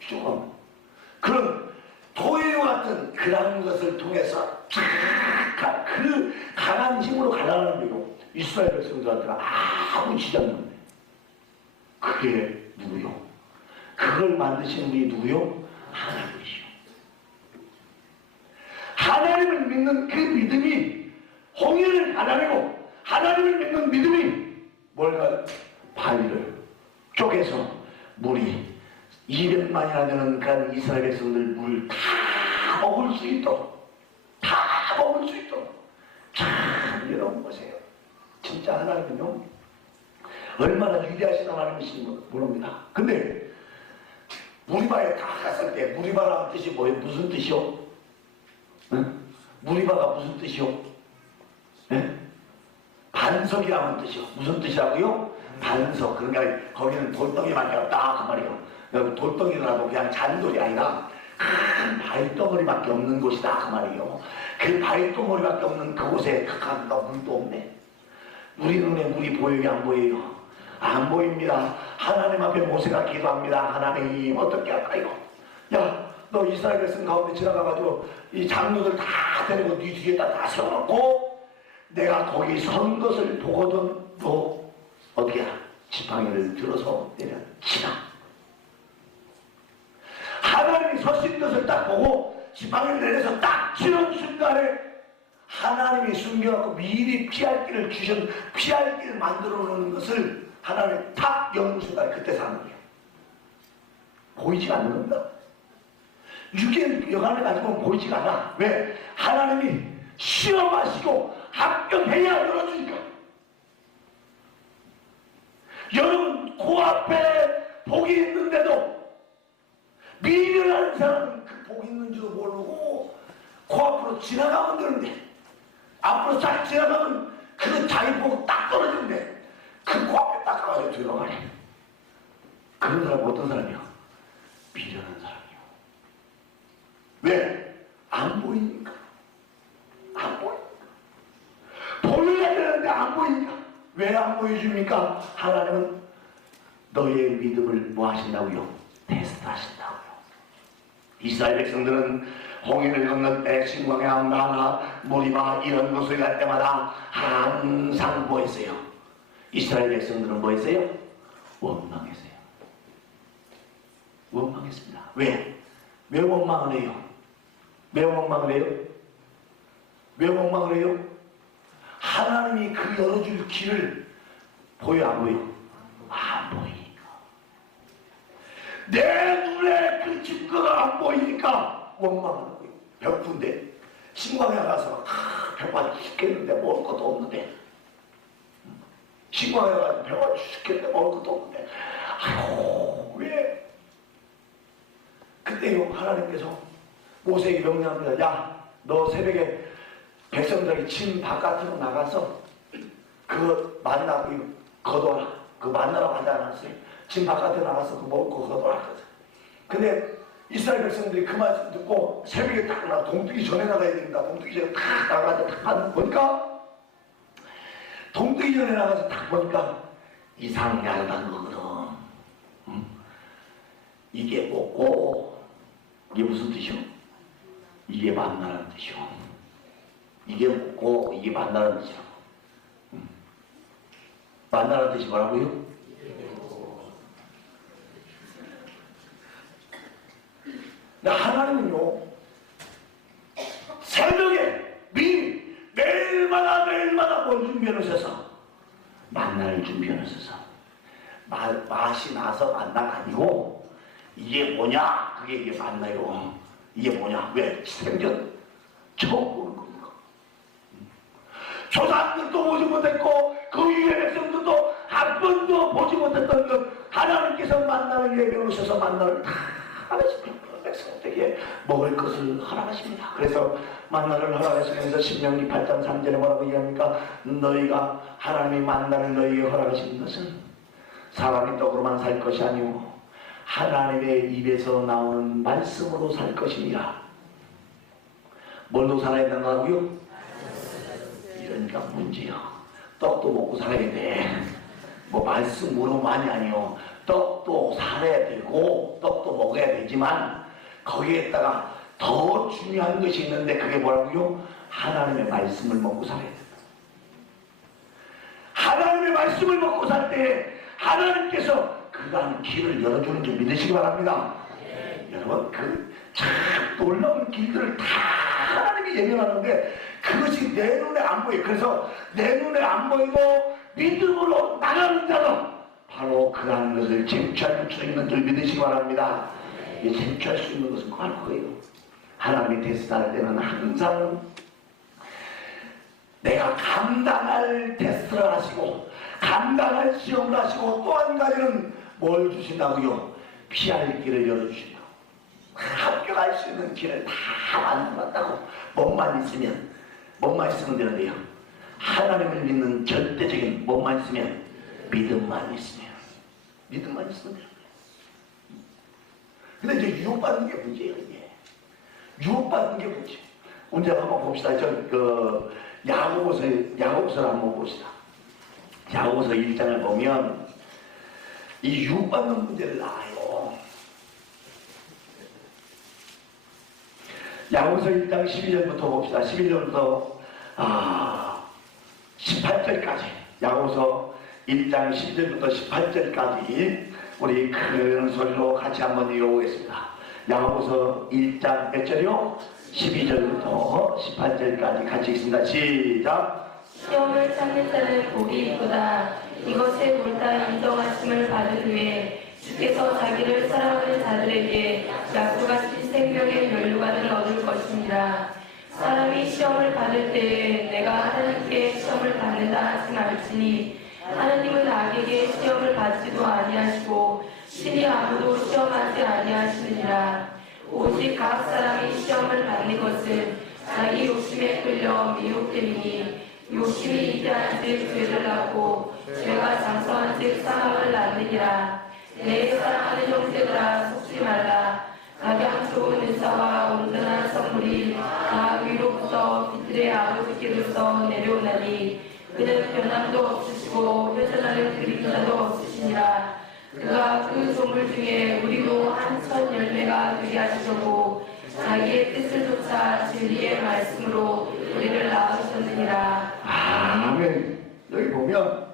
휘젓고 가면. 그런 토요 같은 그런 것을 통해서 그 강한 힘으로 가라는 거요. 이스라엘 백성들한테는 아무 지장이 없네. 그게 누구요? 그걸 만드신 분이 누구요? 하나님이시오. 하나님을 믿는 그 믿음이 홍해를 가라내고 하나님을 믿는 믿음이 뭘까? 바위를 쪼개서 물이 200만이나 되는 그런 이스라엘 백성들 물 다 먹을 수 있도록 참 여러분 보세요. 진짜 하나님은요 얼마나 위대하신 하나님이신지 모릅니다. 근데 무리바에 다 갔을 때 무리바라는 뜻이 뭐예요? 무슨 뜻이요? 응? 무리바가 무슨 뜻이요? 네? 반석이라는 뜻이요. 무슨 뜻이라고요? 반석. 그러니까 거기는 돌덩이밖에 없다 그 말이에요. 여기 돌덩이라도 그냥 잔돌이 아니라 큰 바위덩어리밖에 없는 곳이다 그 말이에요. 그 바위덩어리밖에 없는 그곳에 가까운가 물도 없네. 우리 눈에 물이 보여요, 안 보여요? 안 보입니다. 하나님 앞에 모세가 기도합니다. 하나님 어떻게 할까요? 야, 너 이스라엘 백성 가운데 지나가가지고 이 장로들 다 데리고 네 뒤에다 다 세워놓고 내가 거기 선 것을 보거든 너 어떻게 해라? 지팡이를 들어서 내려 치라. 하나님이 서신 것을 딱 보고 지팡이를 내려서 딱 치는 순간에 하나님이 숨겨갖고 미리 피할 길을 피할 길을 만들어 놓는 것을 하나님이 탁 여는 순간 그때 사는 거예요. 보이지가 않는 겁니다. 육의 여간을 가지고 보이지가 않아. 왜? 하나님이 시험하시고 합격해야 열어주니까. 여러분 코앞에 복이 있는데도 미련한 사람은 그 복이 있는 줄 모르고 코앞으로 지나가면 되는데 앞으로 잘 지나가면 그 자기 복 딱 떨어지는데 그 코앞에 딱 가가지고 들어가네. 그런 사람 어떤 사람이야? 미련한 사람이요. 왜? 안 보이니까. 안 보이니까. 보여야 되는데 안 보이니까. 왜 안 보여줍니까? 하나님은 너의 믿음을 뭐 하신다고요? 테스트 하신다고요. 이스라엘 백성들은 홍해를 건널 때 신광야 나나 모리바 이런 곳을 갈 때마다 항상 뭐 했어요? 이스라엘 백성들은 뭐 했어요? 원망했어요. 원망했습니다. 왜? 왜 원망을 해요? 왜 원망을 해요? 왜 원망을 해요? 하나님이 그 열어줄 길을 보여 안 보여? 안 보이니까. 내 눈에 그 증거가 안 보이니까 원망하는 거예요. 벽분데 신광에 가서 배가 죽겠는데 먹을 것도 없는데 신광에 가서 배가 죽겠는데 먹을 것도 없는데 아이고 왜? 그때 하나님께서 모세에게 명령합니다. 야, 너 새벽에 백성들에게 진 바깥으로 나가서 그 만나 거둬라. 그 만나라고 하지 않았어요. 진 바깥으로 나가서 그 먹을 거 거둬라. 근데 이스라엘 백성들이 그 말씀 듣고 새벽에 딱 나가 동뜨기 전에 나가야 됩니다. 동뜨기 전에 딱 나가서 딱 보니까 동뜨기 전에 나가서 딱 보니까 이상 얇은 거거든. 이게 먹고 이게 무슨 뜻이요? 이게 만나라는 뜻이요. 이게 먹고 이게 만나라는 뜻이라고. 만나라는 뜻이 뭐라고요? 근데 하나님은요 새벽에 미리 매일마다 뭘 준비해 놓으셔서 만나를 준비해 놓으셔서 맛이 나서 만나가 아니고 이게 뭐냐? 그게 이게 만나요. 이게 뭐냐? 왜? 생전 처음 보는 겁니다. 조상들도 보지 못했고 그 위에 백성들도 한 번도 보지 못했던 것 하나님께서 만나를 예비해 오셔서 만나를 다 하나씩 백성들에게 먹을 것을 허락하십니다. 그래서 만나를 허락하시면서 신명기 8장 3절에 뭐라고 얘기합니까? 너희가 하나님이 만나를 너희에게 허락하신 것은 사람이 떡으로만 살 것이 아니오 하나님의 입에서 나오는 말씀으로 살 것이니라. 뭘로 살아야 된다고요? 이러니까 문제요. 떡도 먹고 살아야 돼. 뭐 말씀으로만이 아니요. 떡도 살아야 되고 떡도 먹어야 되지만 거기에다가 더 중요한 것이 있는데 그게 뭐라고요? 하나님의 말씀을 먹고 살아야 된다. 하나님의 말씀을 먹고 살 때 하나님께서 그간 길을 열어주는 줄 믿으시기 바랍니다. 여러분 그 참 놀라운 길들을 다 하나님이 예견하는데 그것이 내 눈에 안 보여요. 그래서 내 눈에 안 보이고 믿음으로 나가는 자는 바로 그러한 것을 쟁취할 수 있는 줄 믿으시기 바랍니다. 이 쟁취할 수 있는 것은 바로 그거예요. 하나님이 테스트할 때는 항상 내가 감당할 테스트를 하시고 감당할 시험을 하시고 또 한 가지는 뭘 주신다고요? 피할 길을 열어주신다고. 합격할 수 있는 길을 다 만들었다고. 뭐만 있으면 되는데요. 하나님을 믿는 절대적인 있으면? 믿음만 있으면. 믿음만 있으면 돼요. 근데 이제 유혹받는 게 문제예요, 이게. 유혹받는 게 문제. 언제 한번 봅시다. 야고보서를 한번 봅시다. 야고보서 1장을 보면 이 유혹받는 문제를 나와요. 야고보서 1장 12절부터 봅시다. 11절부터 18절까지. 야고보서 1장 12절부터 18절까지 우리 큰 소리로 같이 한번 읽어보겠습니다. 야고보서 1장 몇 절이요? 12절부터 18절까지 같이 읽습니다. 시작. 시험을 참는 자는 복이 있도다. 이것에 옳다 인정하심을 받은 후에 주께서 자기를 사랑하는 자들에게 약속하신 생명의 면류관을 얻을 것입니다. 사람이 시험을 받을 때에 내가 하나님께 시험을 받는다 하지 말지니 하나님은 악에게 시험을 받지도 아니하시고 신이 아무도 시험하지 아니하시느니라. 오직 각 사람이 시험을 받는 것은 자기 욕심에 끌려 미혹됨이니 욕심이 이기한즉 죄를 낳고 죄가 장성한즉 사망을 낳느니라. 내 사랑하는 형제들아 속지 말라. 가장 좋은 은사와 온전한 선물이 다 위로부터 빛들의 아버지께로서 내려오나니 그는 변함도 없으시고 회전하는 그림자도 없으시니라. 그가 그 소물 중에 우리도 한 첫 열매가 되게 하시려고 자기의 뜻을 쫓아 진리의 말씀으로 우리를 낳으셨느니라. 아멘. 여기 보면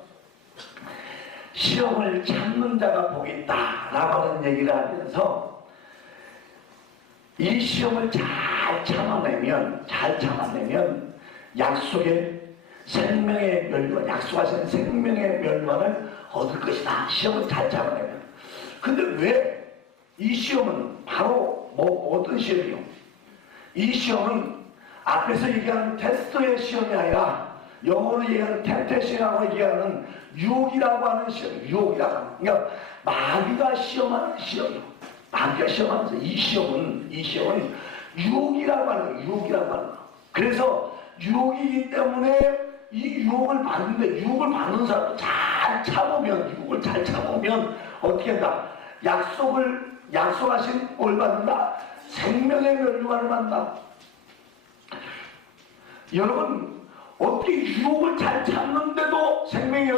시험을 참는 자가 복이 있다 라고 하는 얘기를 하면서 이 시험을 잘 참아내면 약속의 생명의 멸관, 약속하신 생명의 멸관을 얻을 것이다. 시험을 잘 참아내면. 근데 왜 이 시험은 바로 어떤 시험이요? 이 시험은 앞에서 얘기하는 테스트의 시험이 아니라 영어로 얘기하는 템테이션이라고 얘기하는 유혹이라고 하는 시험, 유혹이라고 하는. 그러니까 마귀가 시험하는 시험이요. 마귀가 시험하면서 이 시험은 유혹이라고 하는 거예요. 유혹이라고 하는 거. 그래서 유혹이기 때문에 이 유혹을 받는데 유혹을 받는 사람은 유혹을 잘 참으면 어떻게 한다? 약속하신 뭘 받는다? 생명의 면류관을 받는다. 여러분 어떻게 유혹을 잘 참는데도 생명의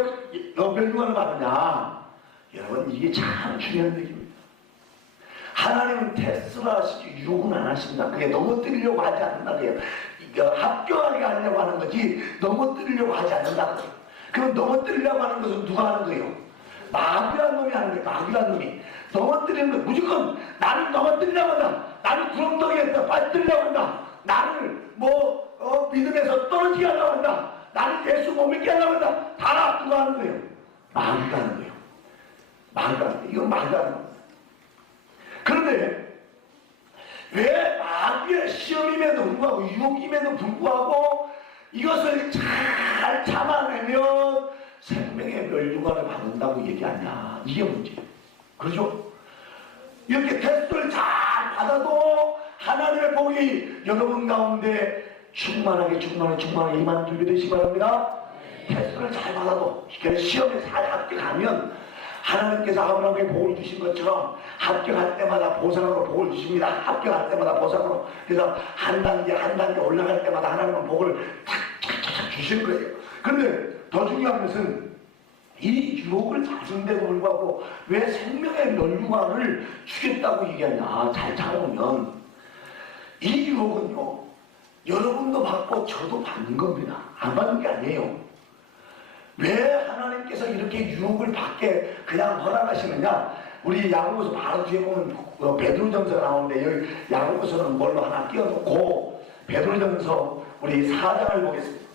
면류관을 받느냐? 여러분 이게 참 중요한 얘기입니다. 하나님은 테스트를 하시지 유혹은 안 하십니다. 그게 넘어뜨리려고 하지 않는다고요. 합격하게 하려고 하는 거지 넘어뜨리려고 하지 않는다고요. 그럼 넘어뜨리려고 하는 것은 누가 하는 거예요? 마귀란 놈이 하는 거예요. 마귀란 놈이 넘어뜨리는 거예요. 무조건 나를 넘어뜨리려고 한다. 나를 구렁텅이에서 빠뜨리려고 한다. 나를 믿음에서 떨어지게 하려고 한다. 나를 예수 못 믿게 하려고 한다. 다 누가 하는 거예요? 마귀가 하는 거예요. 마귀가 하는 거예요. 이건 마귀가 하는 거예요. 그런데 왜 마귀의 시험임에도 불구하고 유혹임에도 불구하고 이것을 잘 참아내면 생명의 면류관을 받는다고 얘기하냐? 이게 문제예요. 그렇죠? 이렇게 테스트를 잘 받아도 하나님의 복이 여러분 가운데 충만하게 임하는 준비 되시기 바랍니다. 테스트를 잘 받아도 시험에 잘 합격하면 하나님께서 아브라함에게 복을 주신 것처럼 합격할 때마다 보상으로 복을 주십니다. 합격할 때마다 보상으로. 그래서 한 단계 올라갈 때마다 하나님은 복을 탁 주실 거예요. 그런데 더 중요한 것은 이 유혹을 받은데도 불구하고 왜 생명의 면류관을 주겠다고 얘기하냐? 잘 참으면 이 유혹은요 여러분도 받고 저도 받는 겁니다. 안 받는 게 아니에요. 왜 하나님께서 이렇게 유혹을 받게 그냥 허락하시느냐? 우리 야고보서 바로 뒤에 보면 베드로전서가 나오는데 여기 야고보서는 뭘로 하나 띄워놓고 베드로전서 우리 4장을 보겠습니다.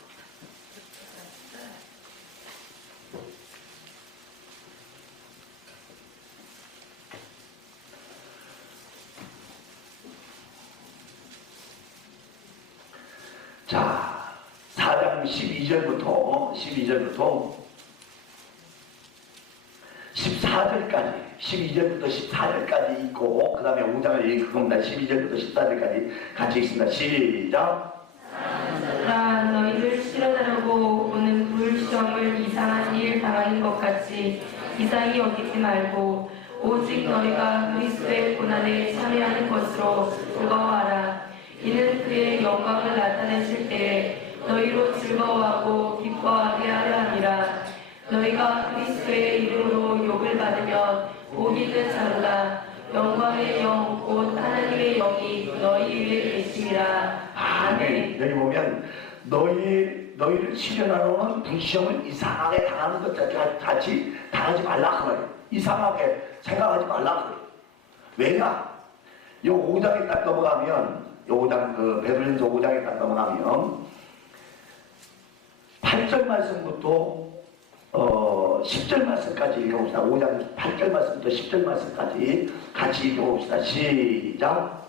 자, 4장 12절부터 14절까지 12절부터 14절까지 있고 그 다음에 5장을 읽을 겁니다. 12절부터 14절까지 같이 읽습니다. 시작. 너희를 실현하려고 오는 불시험을 이상한 일 당하는 것 같이 이상히 여기지 말고 오직 너희가 그리스도의 고난에 참여하는 것으로 즐거워하라. 이는 그의 영광을 나타내실 때에 너희로 즐거워하고 기뻐하게 하려 함이라. 너희가 그리스도의 이름으로 욕을 받으면 복 있는 자로다. 영광의 영 곧 하나님의 영이 너희 위에 계심이라. 아멘. 여기 보면 너희를 시련하는 불시험을 이상하게 당하는 것 같이 당하지 말라 그 말이에요. 이상하게 생각하지 말라 그 말이에요. 왜냐? 요 5장에 딱 넘어가면 요 5장 그 베드로전서 5장에 딱 넘어가면 8절 말씀부터 10절 말씀까지 읽어봅시다. 5장 8절 말씀부터 10절 말씀까지 같이 읽어봅시다. 시작.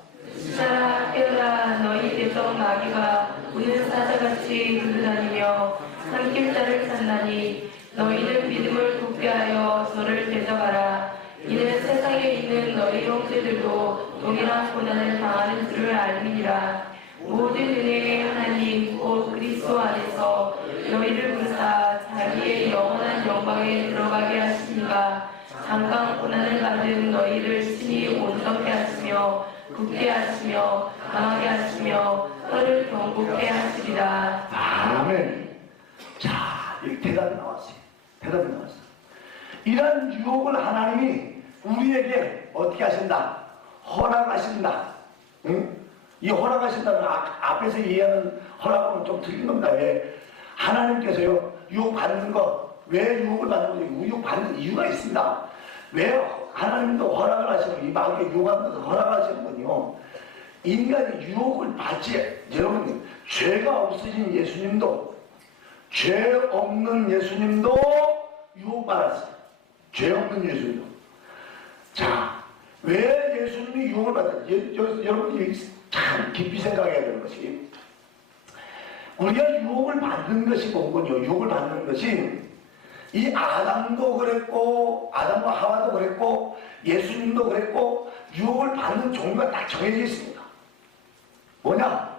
사라 깨어라. 너희 대적 마귀가 우는 사자같이 들다니며 삼킬 자를 찾나니 너희는 믿음을 굳게 하여 저를 대적하라. 이는 세상에 있는 너희 형제들도 동일한 고난을 당하는 줄을 알미니라. 모든 은혜의 하나님 곧 그리스도 안에서 너희를 부르사 자기의 영원한 영광에 들어가게 하시니가 잠깐 고난을 받은 너희를 친히 온전케 하시며 굳게 하시며 강하게 하시며 혀를 경고케 하시리라. 아멘. 자, 여기 대답이 나왔어요. 대답이 나왔어요. 이런 유혹을 하나님이 우리에게 어떻게 하신다? 허락하신다. 응? 이 허락하신다는 앞에서 얘기하는 허락은 좀 틀린 겁니다. 왜? 하나님께서요, 유혹받는 거, 왜 유혹을 받는 거죠? 유혹받는 이유가 있습니다. 왜 하나님도 허락을 하시고, 이 마귀에 유혹하는 것을 허락하시는 건요, 인간이 유혹을 받지, 여러분, 죄가 없으신 예수님도, 죄 없는 예수님도 유혹받았어요. 죄 없는 예수님도. 자, 왜 예수님이 유혹을 받았어요? 여러분이 참 깊이 생각해야 되는 것이, 우리가 유혹을 받는 것이 뭔군요. 유혹을 받는 것이 이 아담도 그랬고 아담과 하와도 그랬고 예수님도 그랬고 유혹을 받는 종류가 딱 정해져 있습니다. 뭐냐?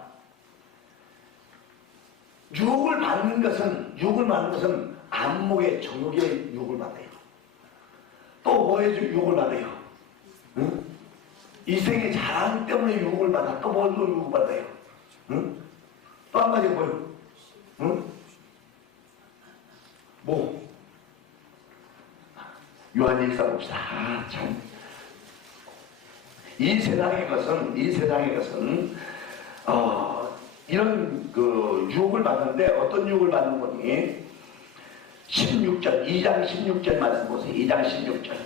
유혹을 받는 것은 안목의 정욕에 유혹을 받아요. 또 뭐에 유혹을 받아요? 응? 이생의 자랑 때문에 유혹을 받아. 또 뭘로 유혹을 받아요? 응? 또 한 가지 뭐요? 응? 뭐? 요한일서 봅시다. 아, 참. 이 세상의 것은 이런 그 유혹을 받는데 어떤 유혹을 받는 거니? 16절, 2장 16절 말씀 보세요. 2장 16절.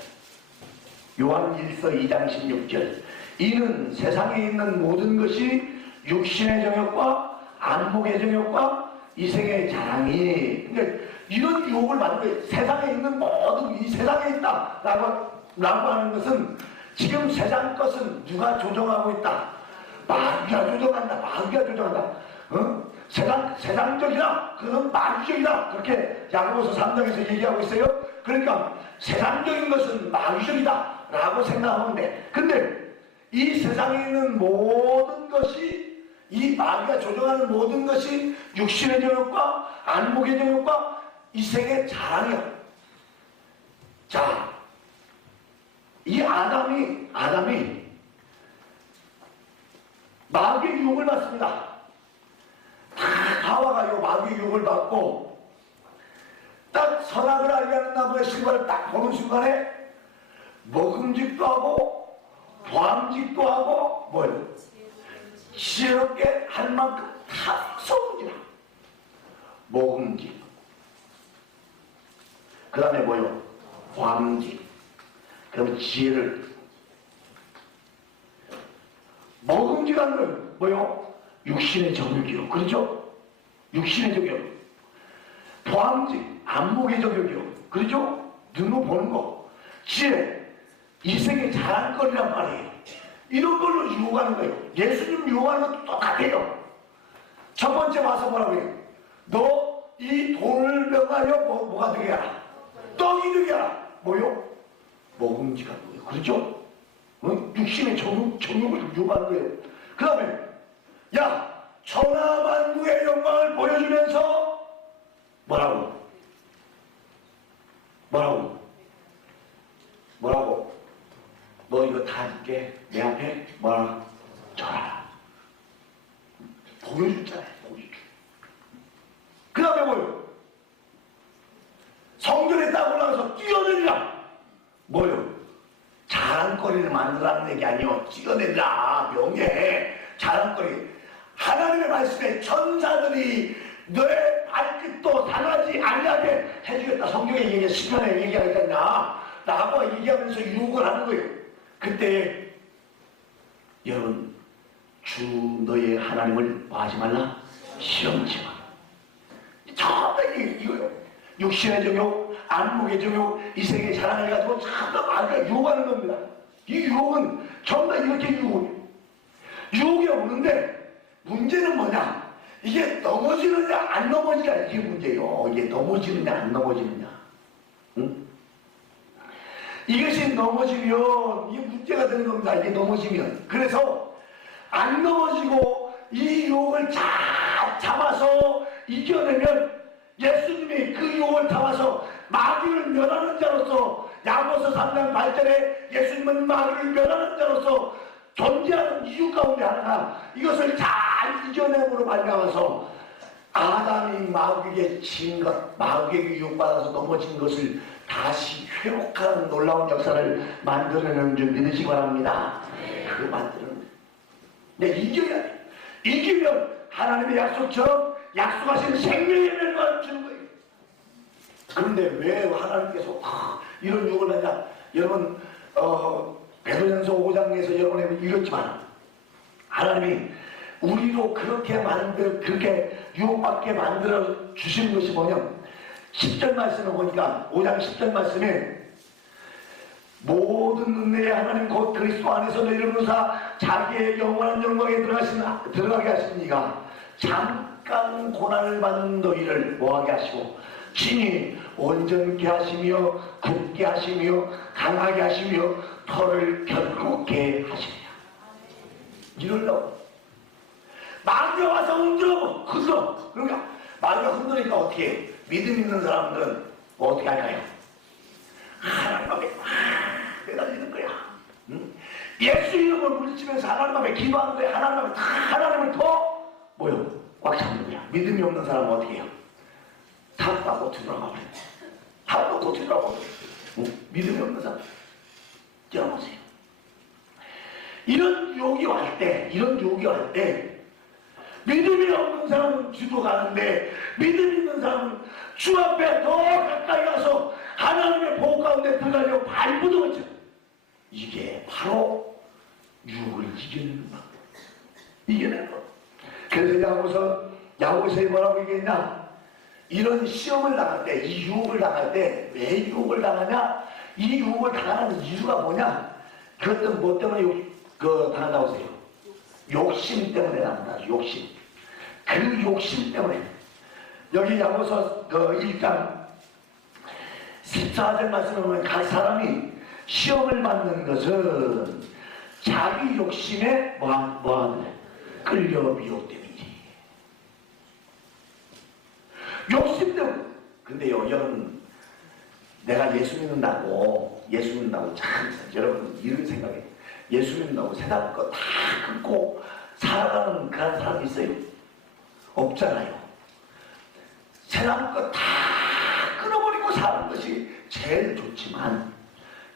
요한일서 2장 16절. 이는 세상에 있는 모든 것이 육신의 정욕과 안목의 정욕과 이생의 자랑이, 그러니까 이런 유혹을 받는 거예요. 세상에 있는 모든, 이 세상에 있다 라고 하는 것은 지금 세상 것은 누가 조종하고 있다? 마귀가 조종한다. 세상적이다. 그것은 마귀적이다. 그렇게 야고보서 3장에서 얘기하고 있어요. 그러니까 세상적인 것은 마귀적이다 라고 생각하면 돼. 근데 이 세상에 있는 모든 것이, 이 마귀가 조종하는 모든 것이 육신의 정욕과 안목의 정욕과 이생의 자랑이야. 자, 이 아담이 마귀의 유혹을 받습니다. 하와가 요 마귀의 유혹을 받고 딱 선악을 알게 하는 나무의 실과를 딱 보는 순간에 먹음직도 하고 보암직도 하고 뭐예요? 지혜롭게 할 만큼 탁성지라. 먹음직. 그 다음에 뭐요? 보암직. 그 다음에 지혜를. 먹음직하는 건 뭐요? 육신의 정욕이요. 그렇죠? 육신의 정욕. 보암직. 안목의 정욕이요. 그렇죠? 눈으로 보는 거. 지혜. 이생의 자랑거리란 말이에요. 이런 걸로 유혹하는 거예요. 예수님 유혹하는 것도 똑같아요. 첫 번째 와서 뭐라고 해요? 너 이 돈을 명하여 뭐가 되게 하라? 떡이 되게 하라. 뭐요? 먹음직한 거예요. 그렇죠? 육신의 정욕을 유혹하는 거예요. 그 다음에 야, 천하만국의 영광을 보여주면서 뭐라고? 뭐라고? 뭐라고? 너 이거 다 줄게. 내 앞에 뭐라? 절하라. 보여줬잖아요. 보여줘. 그 다음에 뭐요? 성전에 딱 올라가서 뛰어내리라. 뭐요? 자랑거리를 만들라는 얘기 아니요. 뛰어내리라. 명예. 자랑거리. 하나님의 말씀에 천사들이 너의 발끝도 상하지 아니하게 해주겠다. 성경에 얘기해. 시편에 얘기하겠냐. 라고 얘기하면서 유혹을 하는 거예요. 그때 여러분 주 너의 하나님을 뭐 하지 말라? 시험하지 마라. 전부 이거요. 육신의 정욕, 안목의 정욕, 이 세계의 자랑을 가지고 전부 마귀가 유혹하는 겁니다. 이 유혹은 전부 이렇게 유혹이에요. 유혹이 오는데 문제는 뭐냐? 이게 넘어지느냐 안 넘어지느냐 이게 문제예요. 이게 넘어지느냐 안 넘어지느냐. 응? 이것이 넘어지면 이게 문제가 되는 겁니다. 이게 넘어지면. 그래서 안 넘어지고 이 유혹을 잘 잡아서 이겨내면 예수님이 그 유혹을 잡아서 마귀를 멸하는 자로서 야고보서 3장 8절에 예수님은 마귀를 멸하는 자로서 존재하는 이유 가운데 하나가 이것을 잘 이겨내므로 말미암아서 아담이 마귀에게 진 것, 마귀에게 유혹받아서 넘어진 것을 다시 회복하는 놀라운 역사를 만들어내는 줄 믿으시기 바랍니다. 그거 만드는 근데 이겨야 돼. 이기면 하나님의 약속처럼 약속하신 생명의 멸관을 주는 거예요. 그런데 왜 하나님께서 이런 유혹을 하냐? 여러분 베드로전서 5장에서 여러분이 읽었지만 하나님이 우리로 그렇게 유혹받게 만들어 주시는 것이 뭐냐? 10절 말씀을 보니까 5장 10절 말씀에 모든 은혜의 하나님 곧 그리스도 안에서 너희를 부르사 자기의 영원한 영광에 들어가게 하십니까? 잠깐 고난을 받는 너희를 뭐하게 하시고 친히 온전케 하시며 굳게 하시며 강하게 하시며 털을 결국게 하시리라. 이러려고 마귀가 와서 흔들어. 그러니까 마귀가 흔들으니까 어떻게 해요? 믿음 있는 사람들은 어떻게 할까요? 하나님 앞에 매달리는 거야. 응? 예수 이름을 물리치면서 하나님 앞에 기도하는 거야. 하나님을 더 꽉 잡는 거야. 믿음이 없는 사람은 어떻게 해요? 다 놓고 뒤돌아가 버려. 다 놓고 뒤돌아가 버려. 믿음이 없는 사람 뛰어보세요. 이런 유혹이 올 때 믿음이 없는 사람은 뒤로 가는데 믿음 있는 사람은 주 앞에 더 가까이 가서 하나님의 보호 가운데 들어가려고 발부도 없죠. 이게 바로 유혹을 이겨내는 것. 이겨내는 것. 그래서 야고보서에 뭐라고 얘기했냐? 이런 시험을 당할 때, 이 유혹을 당할 때 왜 유혹을 당하냐? 이 유혹을 당하는 이유가 뭐냐? 그것은 뭐 때문에 당한다고 하세요? 욕심 때문에 당한다. 욕심. 그 욕심 때문에 여기 야고보서 1장 14절 말씀을 보면 각 사람이 시험을 받는 것은 자기 욕심에 뭐하는 끌려 미혹됨이지. 욕심 때문에. 근데요 여러분 내가 예수 믿는다고 참 여러분 이런 생각에 예수 믿는다고 세상 거 다 끊고 살아가는 그런 사람이 있어요? 없잖아요. 세상 거 다 끊어버리고 사는 것이 제일 좋지만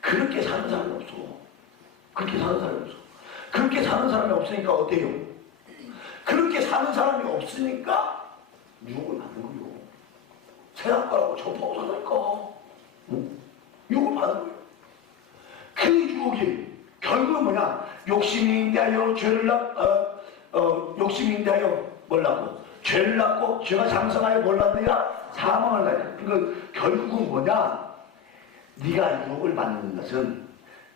그렇게 사는 사람이 없어. 그렇게 사는 사람이 없으니까 어때요? 그렇게 사는 사람이 없으니까 유혹을 받는 거예요. 세상 거라고 접하고 사니까 유혹을 받는 거예요. 그 유혹이 결국은 뭐냐? 욕심이 인대하여 죄를 욕심이 인대하여 뭘 낳고 죄를 낳고 죄가 장성하여 뭘 낳느냐? 사망을 낳냐? 그러니까 결국은 뭐냐? 네가 유혹을 받는 것은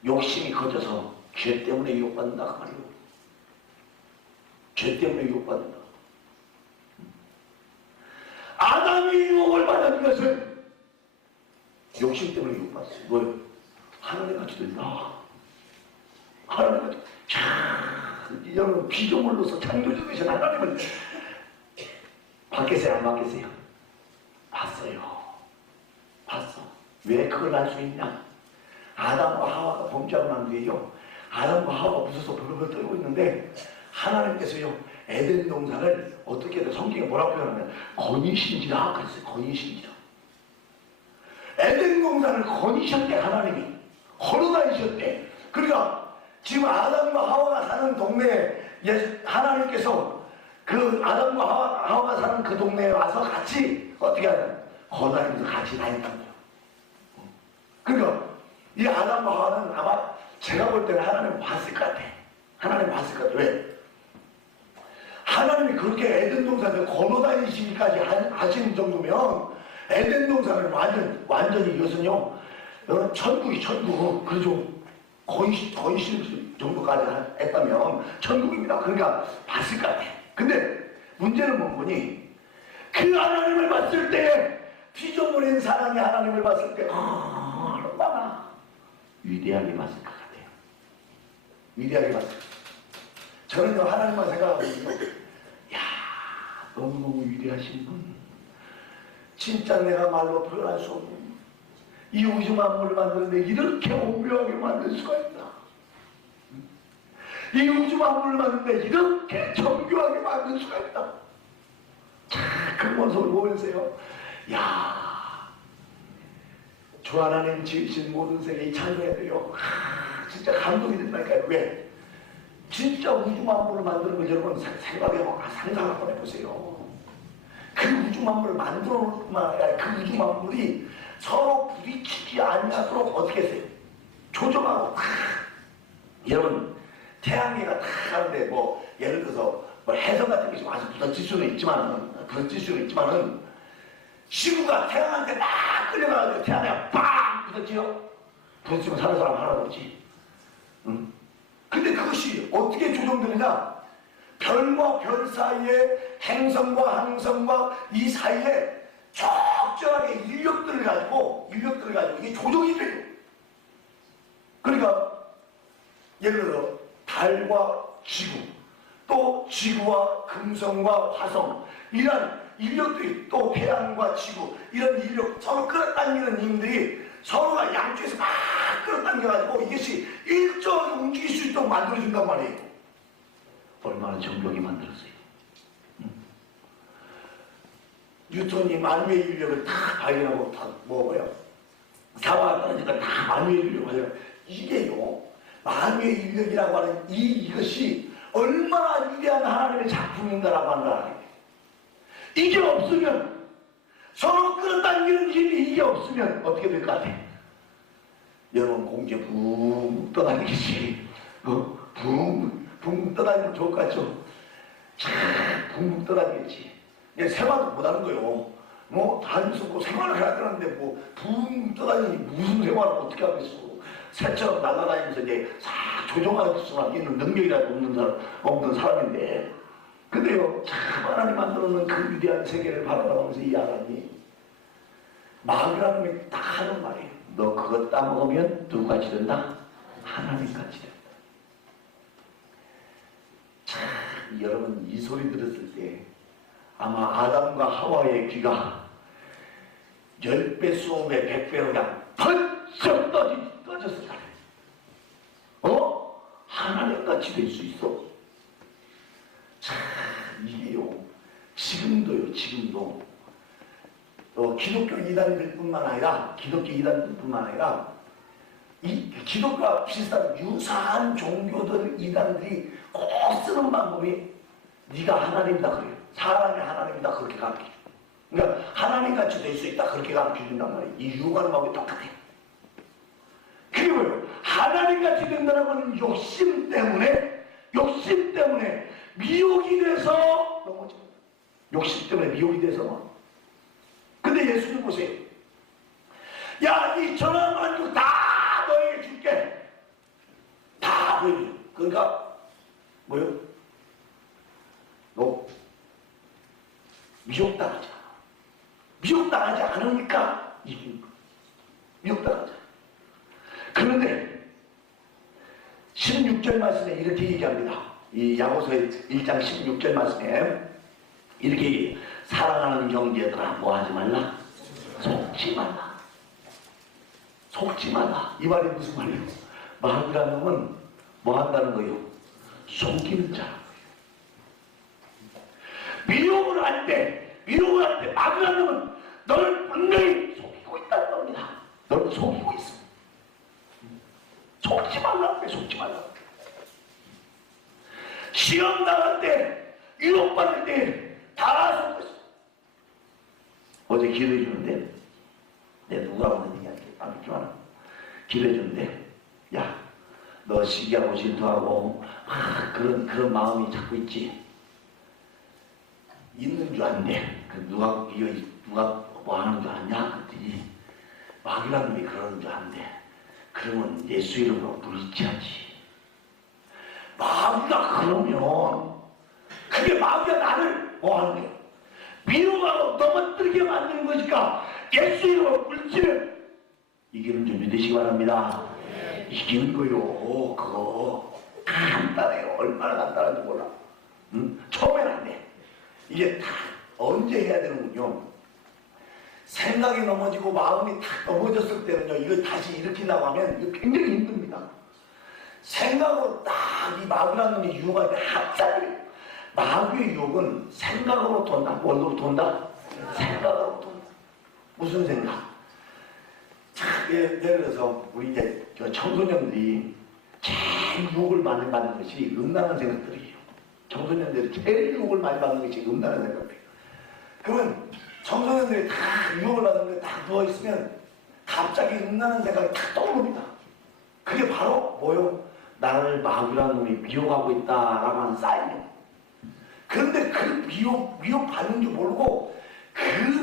욕심이 커져서 죄 때문에 유혹받는다 그 말이에요. 죄 때문에 유혹받는다. 아담이 유혹을 받은 것은 욕심 때문에 유혹받았어요. 뭐요? 하나님 같이 된다. 하나님 같이. 여러분 피조물로서 창조주이신 하나님을 봤겠어요? 안 봤겠어요? 봤어요. 봤어. 왜 그걸 알 수 있냐? 아담과 하와가 범죄하고 난 뒤에요, 아담과 하와가 무서워서 벌벌 떨고 있는데 하나님께서요 에덴 동산을 어떻게 해서 성경에 뭐라고 표현하면 거니신지라 그랬어요. 거니신지라. 에덴 동산을 거니셨대. 하나님이 걸어다니셨대. 그러니까 지금 아담과 하와가 사는 동네에 하나님께서 그 아담과 하와가 사는 그 동네에 와서 같이 어떻게 하냐, 걸어다니면서 같이 다녔단 거예요. 그러니까 이 아담과 하와는 아마 제가 볼 때는 하나님 봤을 것 같아. 하나님 봤을 것 같아. 왜? 하나님이 그렇게 에덴 동산을 걸어다니시기까지 하신 정도면 에덴 동산을 완전히 이것은요 천국이 천국. 그렇죠. 거의 실 정도까지 했다면 천국입니다. 그러니까 봤을 것 같아. 근데 문제는 뭐니? 그 하나님을 봤을 때, 뒤져버린 사람이 하나님을 봤을 때 얼마나 위대하게 봤을 것 같아요. 위대하게 봤을 것 같아요. 저는요 하나님만 생각하고 있어요. 야, 너무너무 위대하신 분, 진짜 내가 말로 표현할 수 없는, 이 우주 만물을 만드는데 이렇게 오묘하게 만들 수가 있나? 이 우주 만물을 만드는데 이렇게 정교하게 만들 수가 있나? 자, 그 모습을 보면서요, 야, 주 하나님 지으신 모든 세계 이 창조해도요, 진짜 감동이 된다니까요. 왜? 진짜 우주 만물을 만드는 걸 여러분 생각해보고 상상 한번 해보세요. 그 우주 만물을 만들어 놓을 뿐만 아니라 그 우주 만물이 서로 부딪히지 않도록 어떻게 했어요? 조정하고 탁. 여러분 태양계가 탁 하는데 뭐 예를 들어서 뭐 해성 같은 게 와서 부딪힐 수는 있지만은 지구가 태양한테 막 끌려가가지고 태양에 빵 부딪히요? 부딪히면 사는 사람 하나도 없지. 응? 근데 그것이 어떻게 조정되느냐? 별과 별 사이에, 행성과 항성과 이 사이에 적절하게 인력들을 가지고 이게 조정이 돼요. 그러니까 예를 들어 달과 지구, 또 지구와 금성과 화성, 이런 인력들이, 또 태양과 지구, 이런 인력, 서로 끌어당기는 힘들이 서로가 양쪽에서 막 끌어당겨가지고 이것이 일정하게 움직일 수 있도록 만들어준단 말이에요. 얼마나 정교하게 만들었어요. 뉴턴이 만유의 인력을 다 발견하고 다 사과가 떨어지니까 다 만유의 인력을 발견하고, 이게요 만유의 인력이라고 하는 이것이 얼마나 위대한 하나님의 작품인가라고 하는 걸 알아요. 이게 없으면, 서로 끌어당기는 힘이 이게 없으면 어떻게 될 것 같아? 여러분 공중에 붕 떠다니듯이 붕 떠다니면 좋을 것 같죠? 참 붕붕 떠다니겠지. 생활도 못하는 거요. 뭐 단순고 생활을 해야 되는데 뭐 붕 떠다니니 무슨 생활을 어떻게 하겠어? 새처럼 날아다니면서 이제 싹 조종할 수 있는 능력이라도 없는 사람인데, 근데요 참 하나님 만들어놓은 그 위대한 세계를 바라보면서 이 아람이 마귀라는 놈이 딱 하는 말이에요. 너 그거 따먹으면 누구같이 된다? 하나님같이 된다. 참 여러분 이 소리 들었을 때 아마 아담과 하와의 귀가 10배, 20배, 100배로 그냥 번쩍 떠졌을 거예요. 하나님같이 될 수 있어. 참 이게요 지금도 기독교 이단들뿐만 아니라 이 기독교와 비슷한 유사한 종교들 이단들이 꼭 쓰는 방법이 네가 하나님이다 그래요. 사람이 하나님이다 그렇게 가르쳐. 그러니까 하나님같이 될 수 있다 그렇게 가르쳐 준단 말이에요. 이 유가는 방법이 똑같아요. 그게 뭐예요? 하나님같이 된다는 것은 욕심 때문에 미혹이 돼서 넘어져. 욕심 때문에 미혹이 돼서. 근데 예수님 보세요. 야, 이 전화만주 다 너에게 줄게. 다 보여줘. 그러니까 뭐요? 너 미혹당하지 않으니까 이긴 거. 미혹당하지 않아. 그런데 16절 말씀에 이렇게 얘기합니다. 이 야고보서의 1장 16절 말씀에 이렇게 얘기해요. 사랑하는 형제들아 뭐하지 말라? 속지 말라. 속지 마라. 이 말이 무슨 말이에요? 마귀라는 놈은 뭐 한다는 거예요? 속이는 자라는 거예요. 미혹을 할 때 마귀라는 놈은 너를 분명히 속이고 있다는 겁니다. 너를 속이고 있어. 속지 말라고 해. 속지 말라고. 시험 나갈 때, 유혹받을 때 다 속고 있어. 어제 기도해 주는데 내가 누가 오는 얘기할게. 안 믿지 마라. 기도해 주는데 야, 너 시기하고 질투하고 그런 마음이 자꾸 있지. 있는 줄 안돼. 누가 뭐 하는 줄 아냐? 그랬더니 마귀라는 놈이 그러는 줄 안돼. 그러면 예수 이름으로 물리치하지. 마귀가 그러면 그게 마귀가 나를 뭐 하는 거야? 미혹하고 넘어뜨리게 만드는 것이니까 예수 이름으로 물리치는 이기는 줄 믿으시기 바랍니다. 이기는 거요. 그거 간단해요. 얼마나 간단한지 몰라. 응? 처음에는 안 돼. 이게 다 언제 해야 되는군요. 생각이 넘어지고 마음이 탁 넘어졌을 때는요, 이거 다시 일으키려고 하면 이거 굉장히 힘듭니다. 생각으로 딱 이 마귀라는 놈이 유혹할 때 합작이에요. 마귀의 유혹은 생각으로 돈다. 뭘로 돈다? 생각으로 돈다. 무슨 생각? 자, 예를 들어서 우리 이제 청소년들이 제일 유혹을 많이 받는 것이 음란한 생각들이에요. 청소년들이 제일 유혹을 많이 받는 것이 음란한 생각들이에요. 그러면 청소년들이 다 유혹을 받는데 다 누워있으면 갑자기 음란한 생각이 탁 떠오릅니다. 그게 바로 뭐요? 나를 마귀라는 놈이 미혹하고 있다라고 하는 사인이에요. 그런데 그 미혹 받는 줄 모르고 그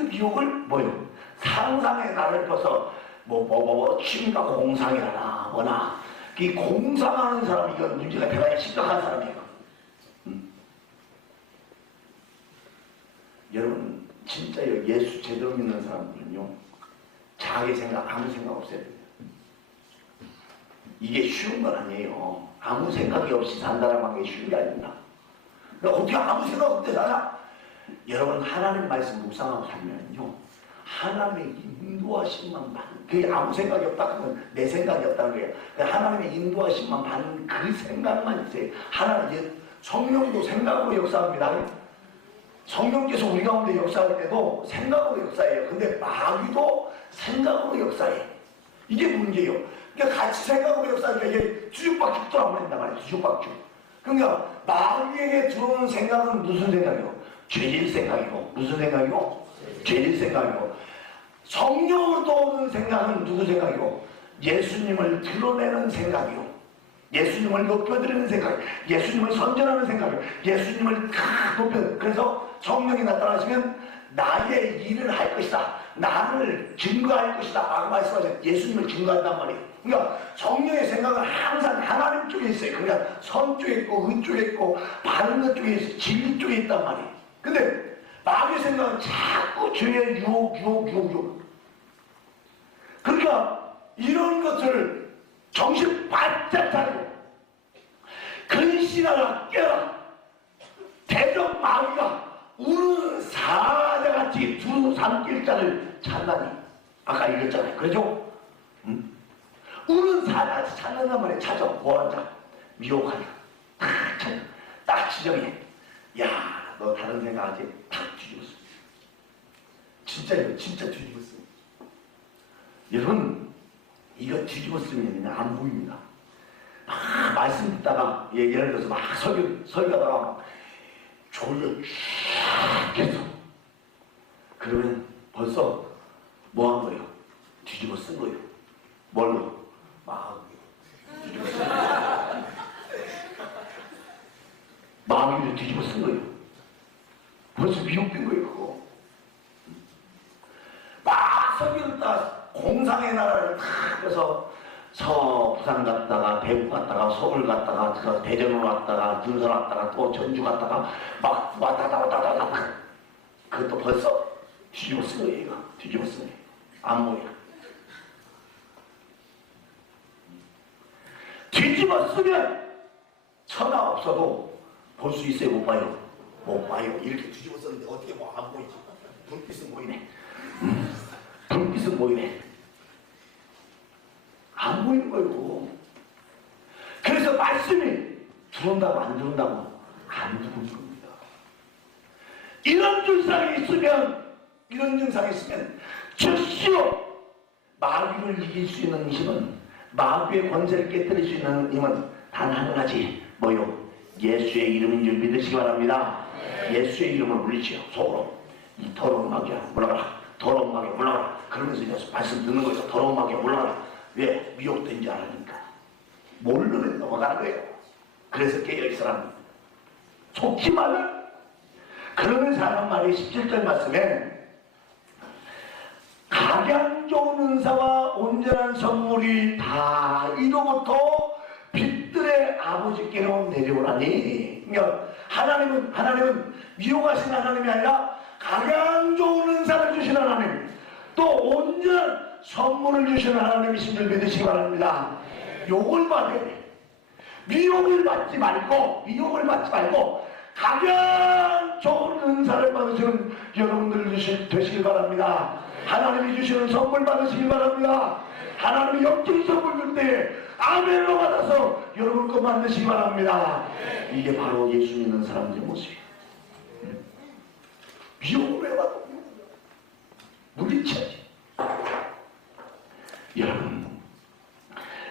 미혹을 뭐요? 상상의 나를 펴서 취미가 공상이라나 뭐나 이 공상하는 사람이 이건 문제가 대단히 심각한 사람이에요. 여러분 진짜 예수 제대로 믿는 사람들은요 자기 생각 아무 생각 없어야 돼요. 이게 쉬운 건 아니에요. 아무 생각이 없이 산다는 게 쉬운 게 아닙니다. 그러니까 어떻게 아무 생각 없대 사냐? 여러분 하나님 말씀 묵상하고 살면요 하나님의 인도하심만 받는, 그게 아무 생각이 없다 그러면 내 생각이 없다는 거예요. 하나님의 인도하심만 받는 그 생각만 있어요. 하나님, 성령도 생각으로 역사합니다. 성령께서 우리 가운데 역사할 때도 생각으로 역사해요. 근데 마귀도 생각으로 역사해. 이게 문제예요. 그러니까 같이 생각으로 역사하니까 이게 뒤죽박죽 돌아버린단 말이에요. 뒤죽박죽. 그러니까 마귀에게 들어오는 생각은 무슨 생각이요? 죄질 생각이고. 무슨 생각이고? 죄질 생각이고. 성령으로 떠오르는 생각은 누구 생각이고? 예수님을 드러내는 생각이요. 예수님을 높여드리는 생각, 예수님을 선전하는 생각, 예수님을 다 높여. 그래서 성령이 나타나시면 나의 일을 할 것이다, 나를 증거할 것이다 라고 말씀하셨어요. 예수님을 증거한단 말이에요. 그러니까 성령의 생각은 항상 하나님 쪽에 있어요. 그러니까 선 쪽에 있고 은 쪽에 있고 바른 것 쪽에 있어요. 진리 쪽에 있단 말이에요. 근데 마귀의 생각은 자꾸 죄의 유혹. 그러니까 이런 것을 정신 바짝 차리고 근신하라 깨라. 대적 마귀가 우는 사자같이 두 산길자를 찾나니 아까 읽었잖아요. 그렇죠? 우는 사자같이 찾는단 말이에요. 찾아. 뭐하는 자? 미혹하자. 딱 찾아. 딱 지정해. 야, 너 다른 생각하지? 탁 뒤집었어. 진짜요. 진짜 뒤집었어. 여러분 이거 뒤집었으면 그냥 안 보입니다. 막 말씀 듣다가 예를 들어서 막 설교하다가 막 졸려 쫙 계속 그러면 벌써 뭐 한 거예요? 뒤집어 쓴 거예요. 뭘로? 마음이요. 뒤집어 쓴 거예요. 마음이로 뒤집어 쓴 거예요. 벌써 미혹된 거예요. 그거. 막 설교 듣다가 공상의 나라를 탁 해서 부산 갔다가 대구 갔다가 서울 갔다가 대전으로 갔다가 군산 갔다가 또 전주 갔다가 막 왔다 갔다 그것도 벌써 뒤집어 쓴 거예요. 이거 뒤집어 쓴 거예요. 안 보여. 뒤집어 쓰면 천하 없어도 볼 수 있어요? 못 봐요? 못 봐요. 이렇게 뒤집어 썼는데 어떻게 뭐 안 보이지? 불빛은 보이네. 불빛은 보이네. 안 보이는 거예요. 그래서 말씀이 들어온다고 안 들어온다고 안 들어오는 겁니다. 이런 증상이 있으면 즉시로 마귀를 이길 수 있는 힘은, 마귀의 권세를 깨뜨릴 수 있는 힘은 단 한 가지, 뭐요? 예수의 이름인 줄 믿으시기 바랍니다. 예수의 이름을 물리치요. 속으로 이 더러운 마귀야 물러가라, 더러운 마귀야 물러가라. 그러면서 이제 말씀 듣는 거죠. 더러운 마귀야 물러가라. 왜? 미혹된 줄 알으니까. 모르면 넘어가는 거예요. 그래서 깨어 있으라는, 속지 말라. 그러면서 하는 말이 17절 말씀에 가장 좋은 은사와 온전한 선물이 다 이로부터 빛들의 아버지께로 내려오라니. 그러니까 하나님은 미혹하신 하나님이 아니라 가장 좋은 은사를 주신 하나님, 또 온전한 선물을 주신 하나님이신 줄 믿으시기 바랍니다. 욕을 받아야 돼. 미혹을 받지 말고 가장 좋은 은사를 받으시는 여러분들 되시길 바랍니다. 하나님이 주시는 선물 받으시길 바랍니다. 하나님이 영적인 선물 줄 때 아멘으로 받아서 여러분 거 만드시기 바랍니다. 이게 바로 예수 믿는 사람들의 모습이에요. 미혹을 해봐도 물리쳐야지. 여러분,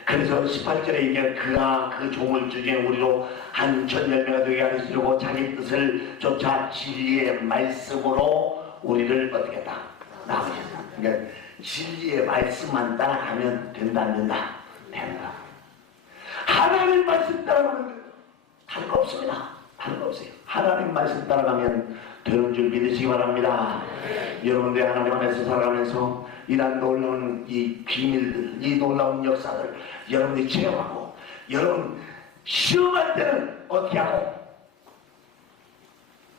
그래서 18절에 이게 그가 그 종을 중에 우리로 한 천열매가 되게 하시려고 자기 뜻을 쫓아 진리의 말씀으로 우리를 어떻게 했다? 나오셨다. 그러니까 진리의 말씀만 따라가면 된다 안 된다? 된다. 하나님 말씀 따라가면 다른 거 없습니다. 다른 거 없어요. 하나님 말씀 따라가면 되는 줄 믿으시기 바랍니다. 여러분들 하나님 안에서 살아가면서 이런 놀라운 이 비밀들, 이 놀라운 역사들 여러분들이 체험하고, 여러분 시험할 때는 어떻게 하고,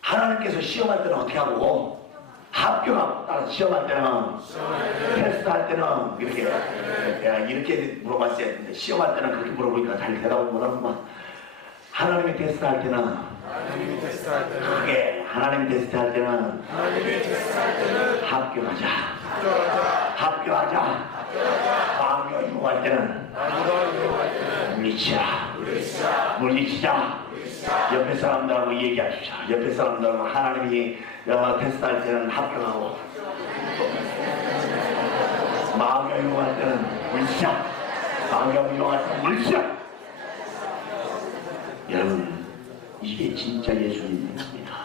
하나님께서 시험할 때는 어떻게 하고, 합격하고, 따라서 시험할 때는, 테스트할 때는 이렇게 물어봤어야 했는데 시험할 때는 그렇게 물어보니까 잘 대답을 못하는구만. 하나님이 테스트할 때는 크게, 하나님 테스트할 때는 합격하자. 마귀가 유혹할 때는 물리치자. 옆에 사람들하고 얘기하십시오. 옆에 사람들하고 하나님이 테스트할 때는 합격하고, 마귀가 유혹할 때는 물리치자. 마귀가 유혹할 때는 물리치자. 여러분, 이게 진짜 예수 믿는 겁니다.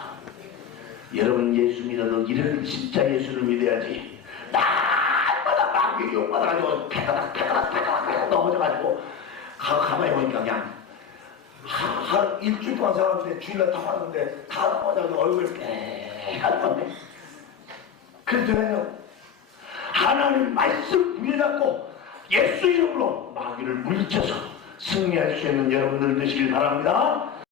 여러분 예수 믿어도 이런 진짜 예수를 믿어야지. 날마다 마귀에 유혹받아가지고 패가닥 넘어져가지고 가만히 보니까 그냥 한 일주일 동안 살았는데 주일날 다 왔는데 다 넘어져가지고 얼굴이 깨끗한 건데. 그래서 하나님 말씀 부여잡고 예수 이름으로 마귀를 물리쳐서 승리할 수 있는 여러분들 되시길 바랍니다.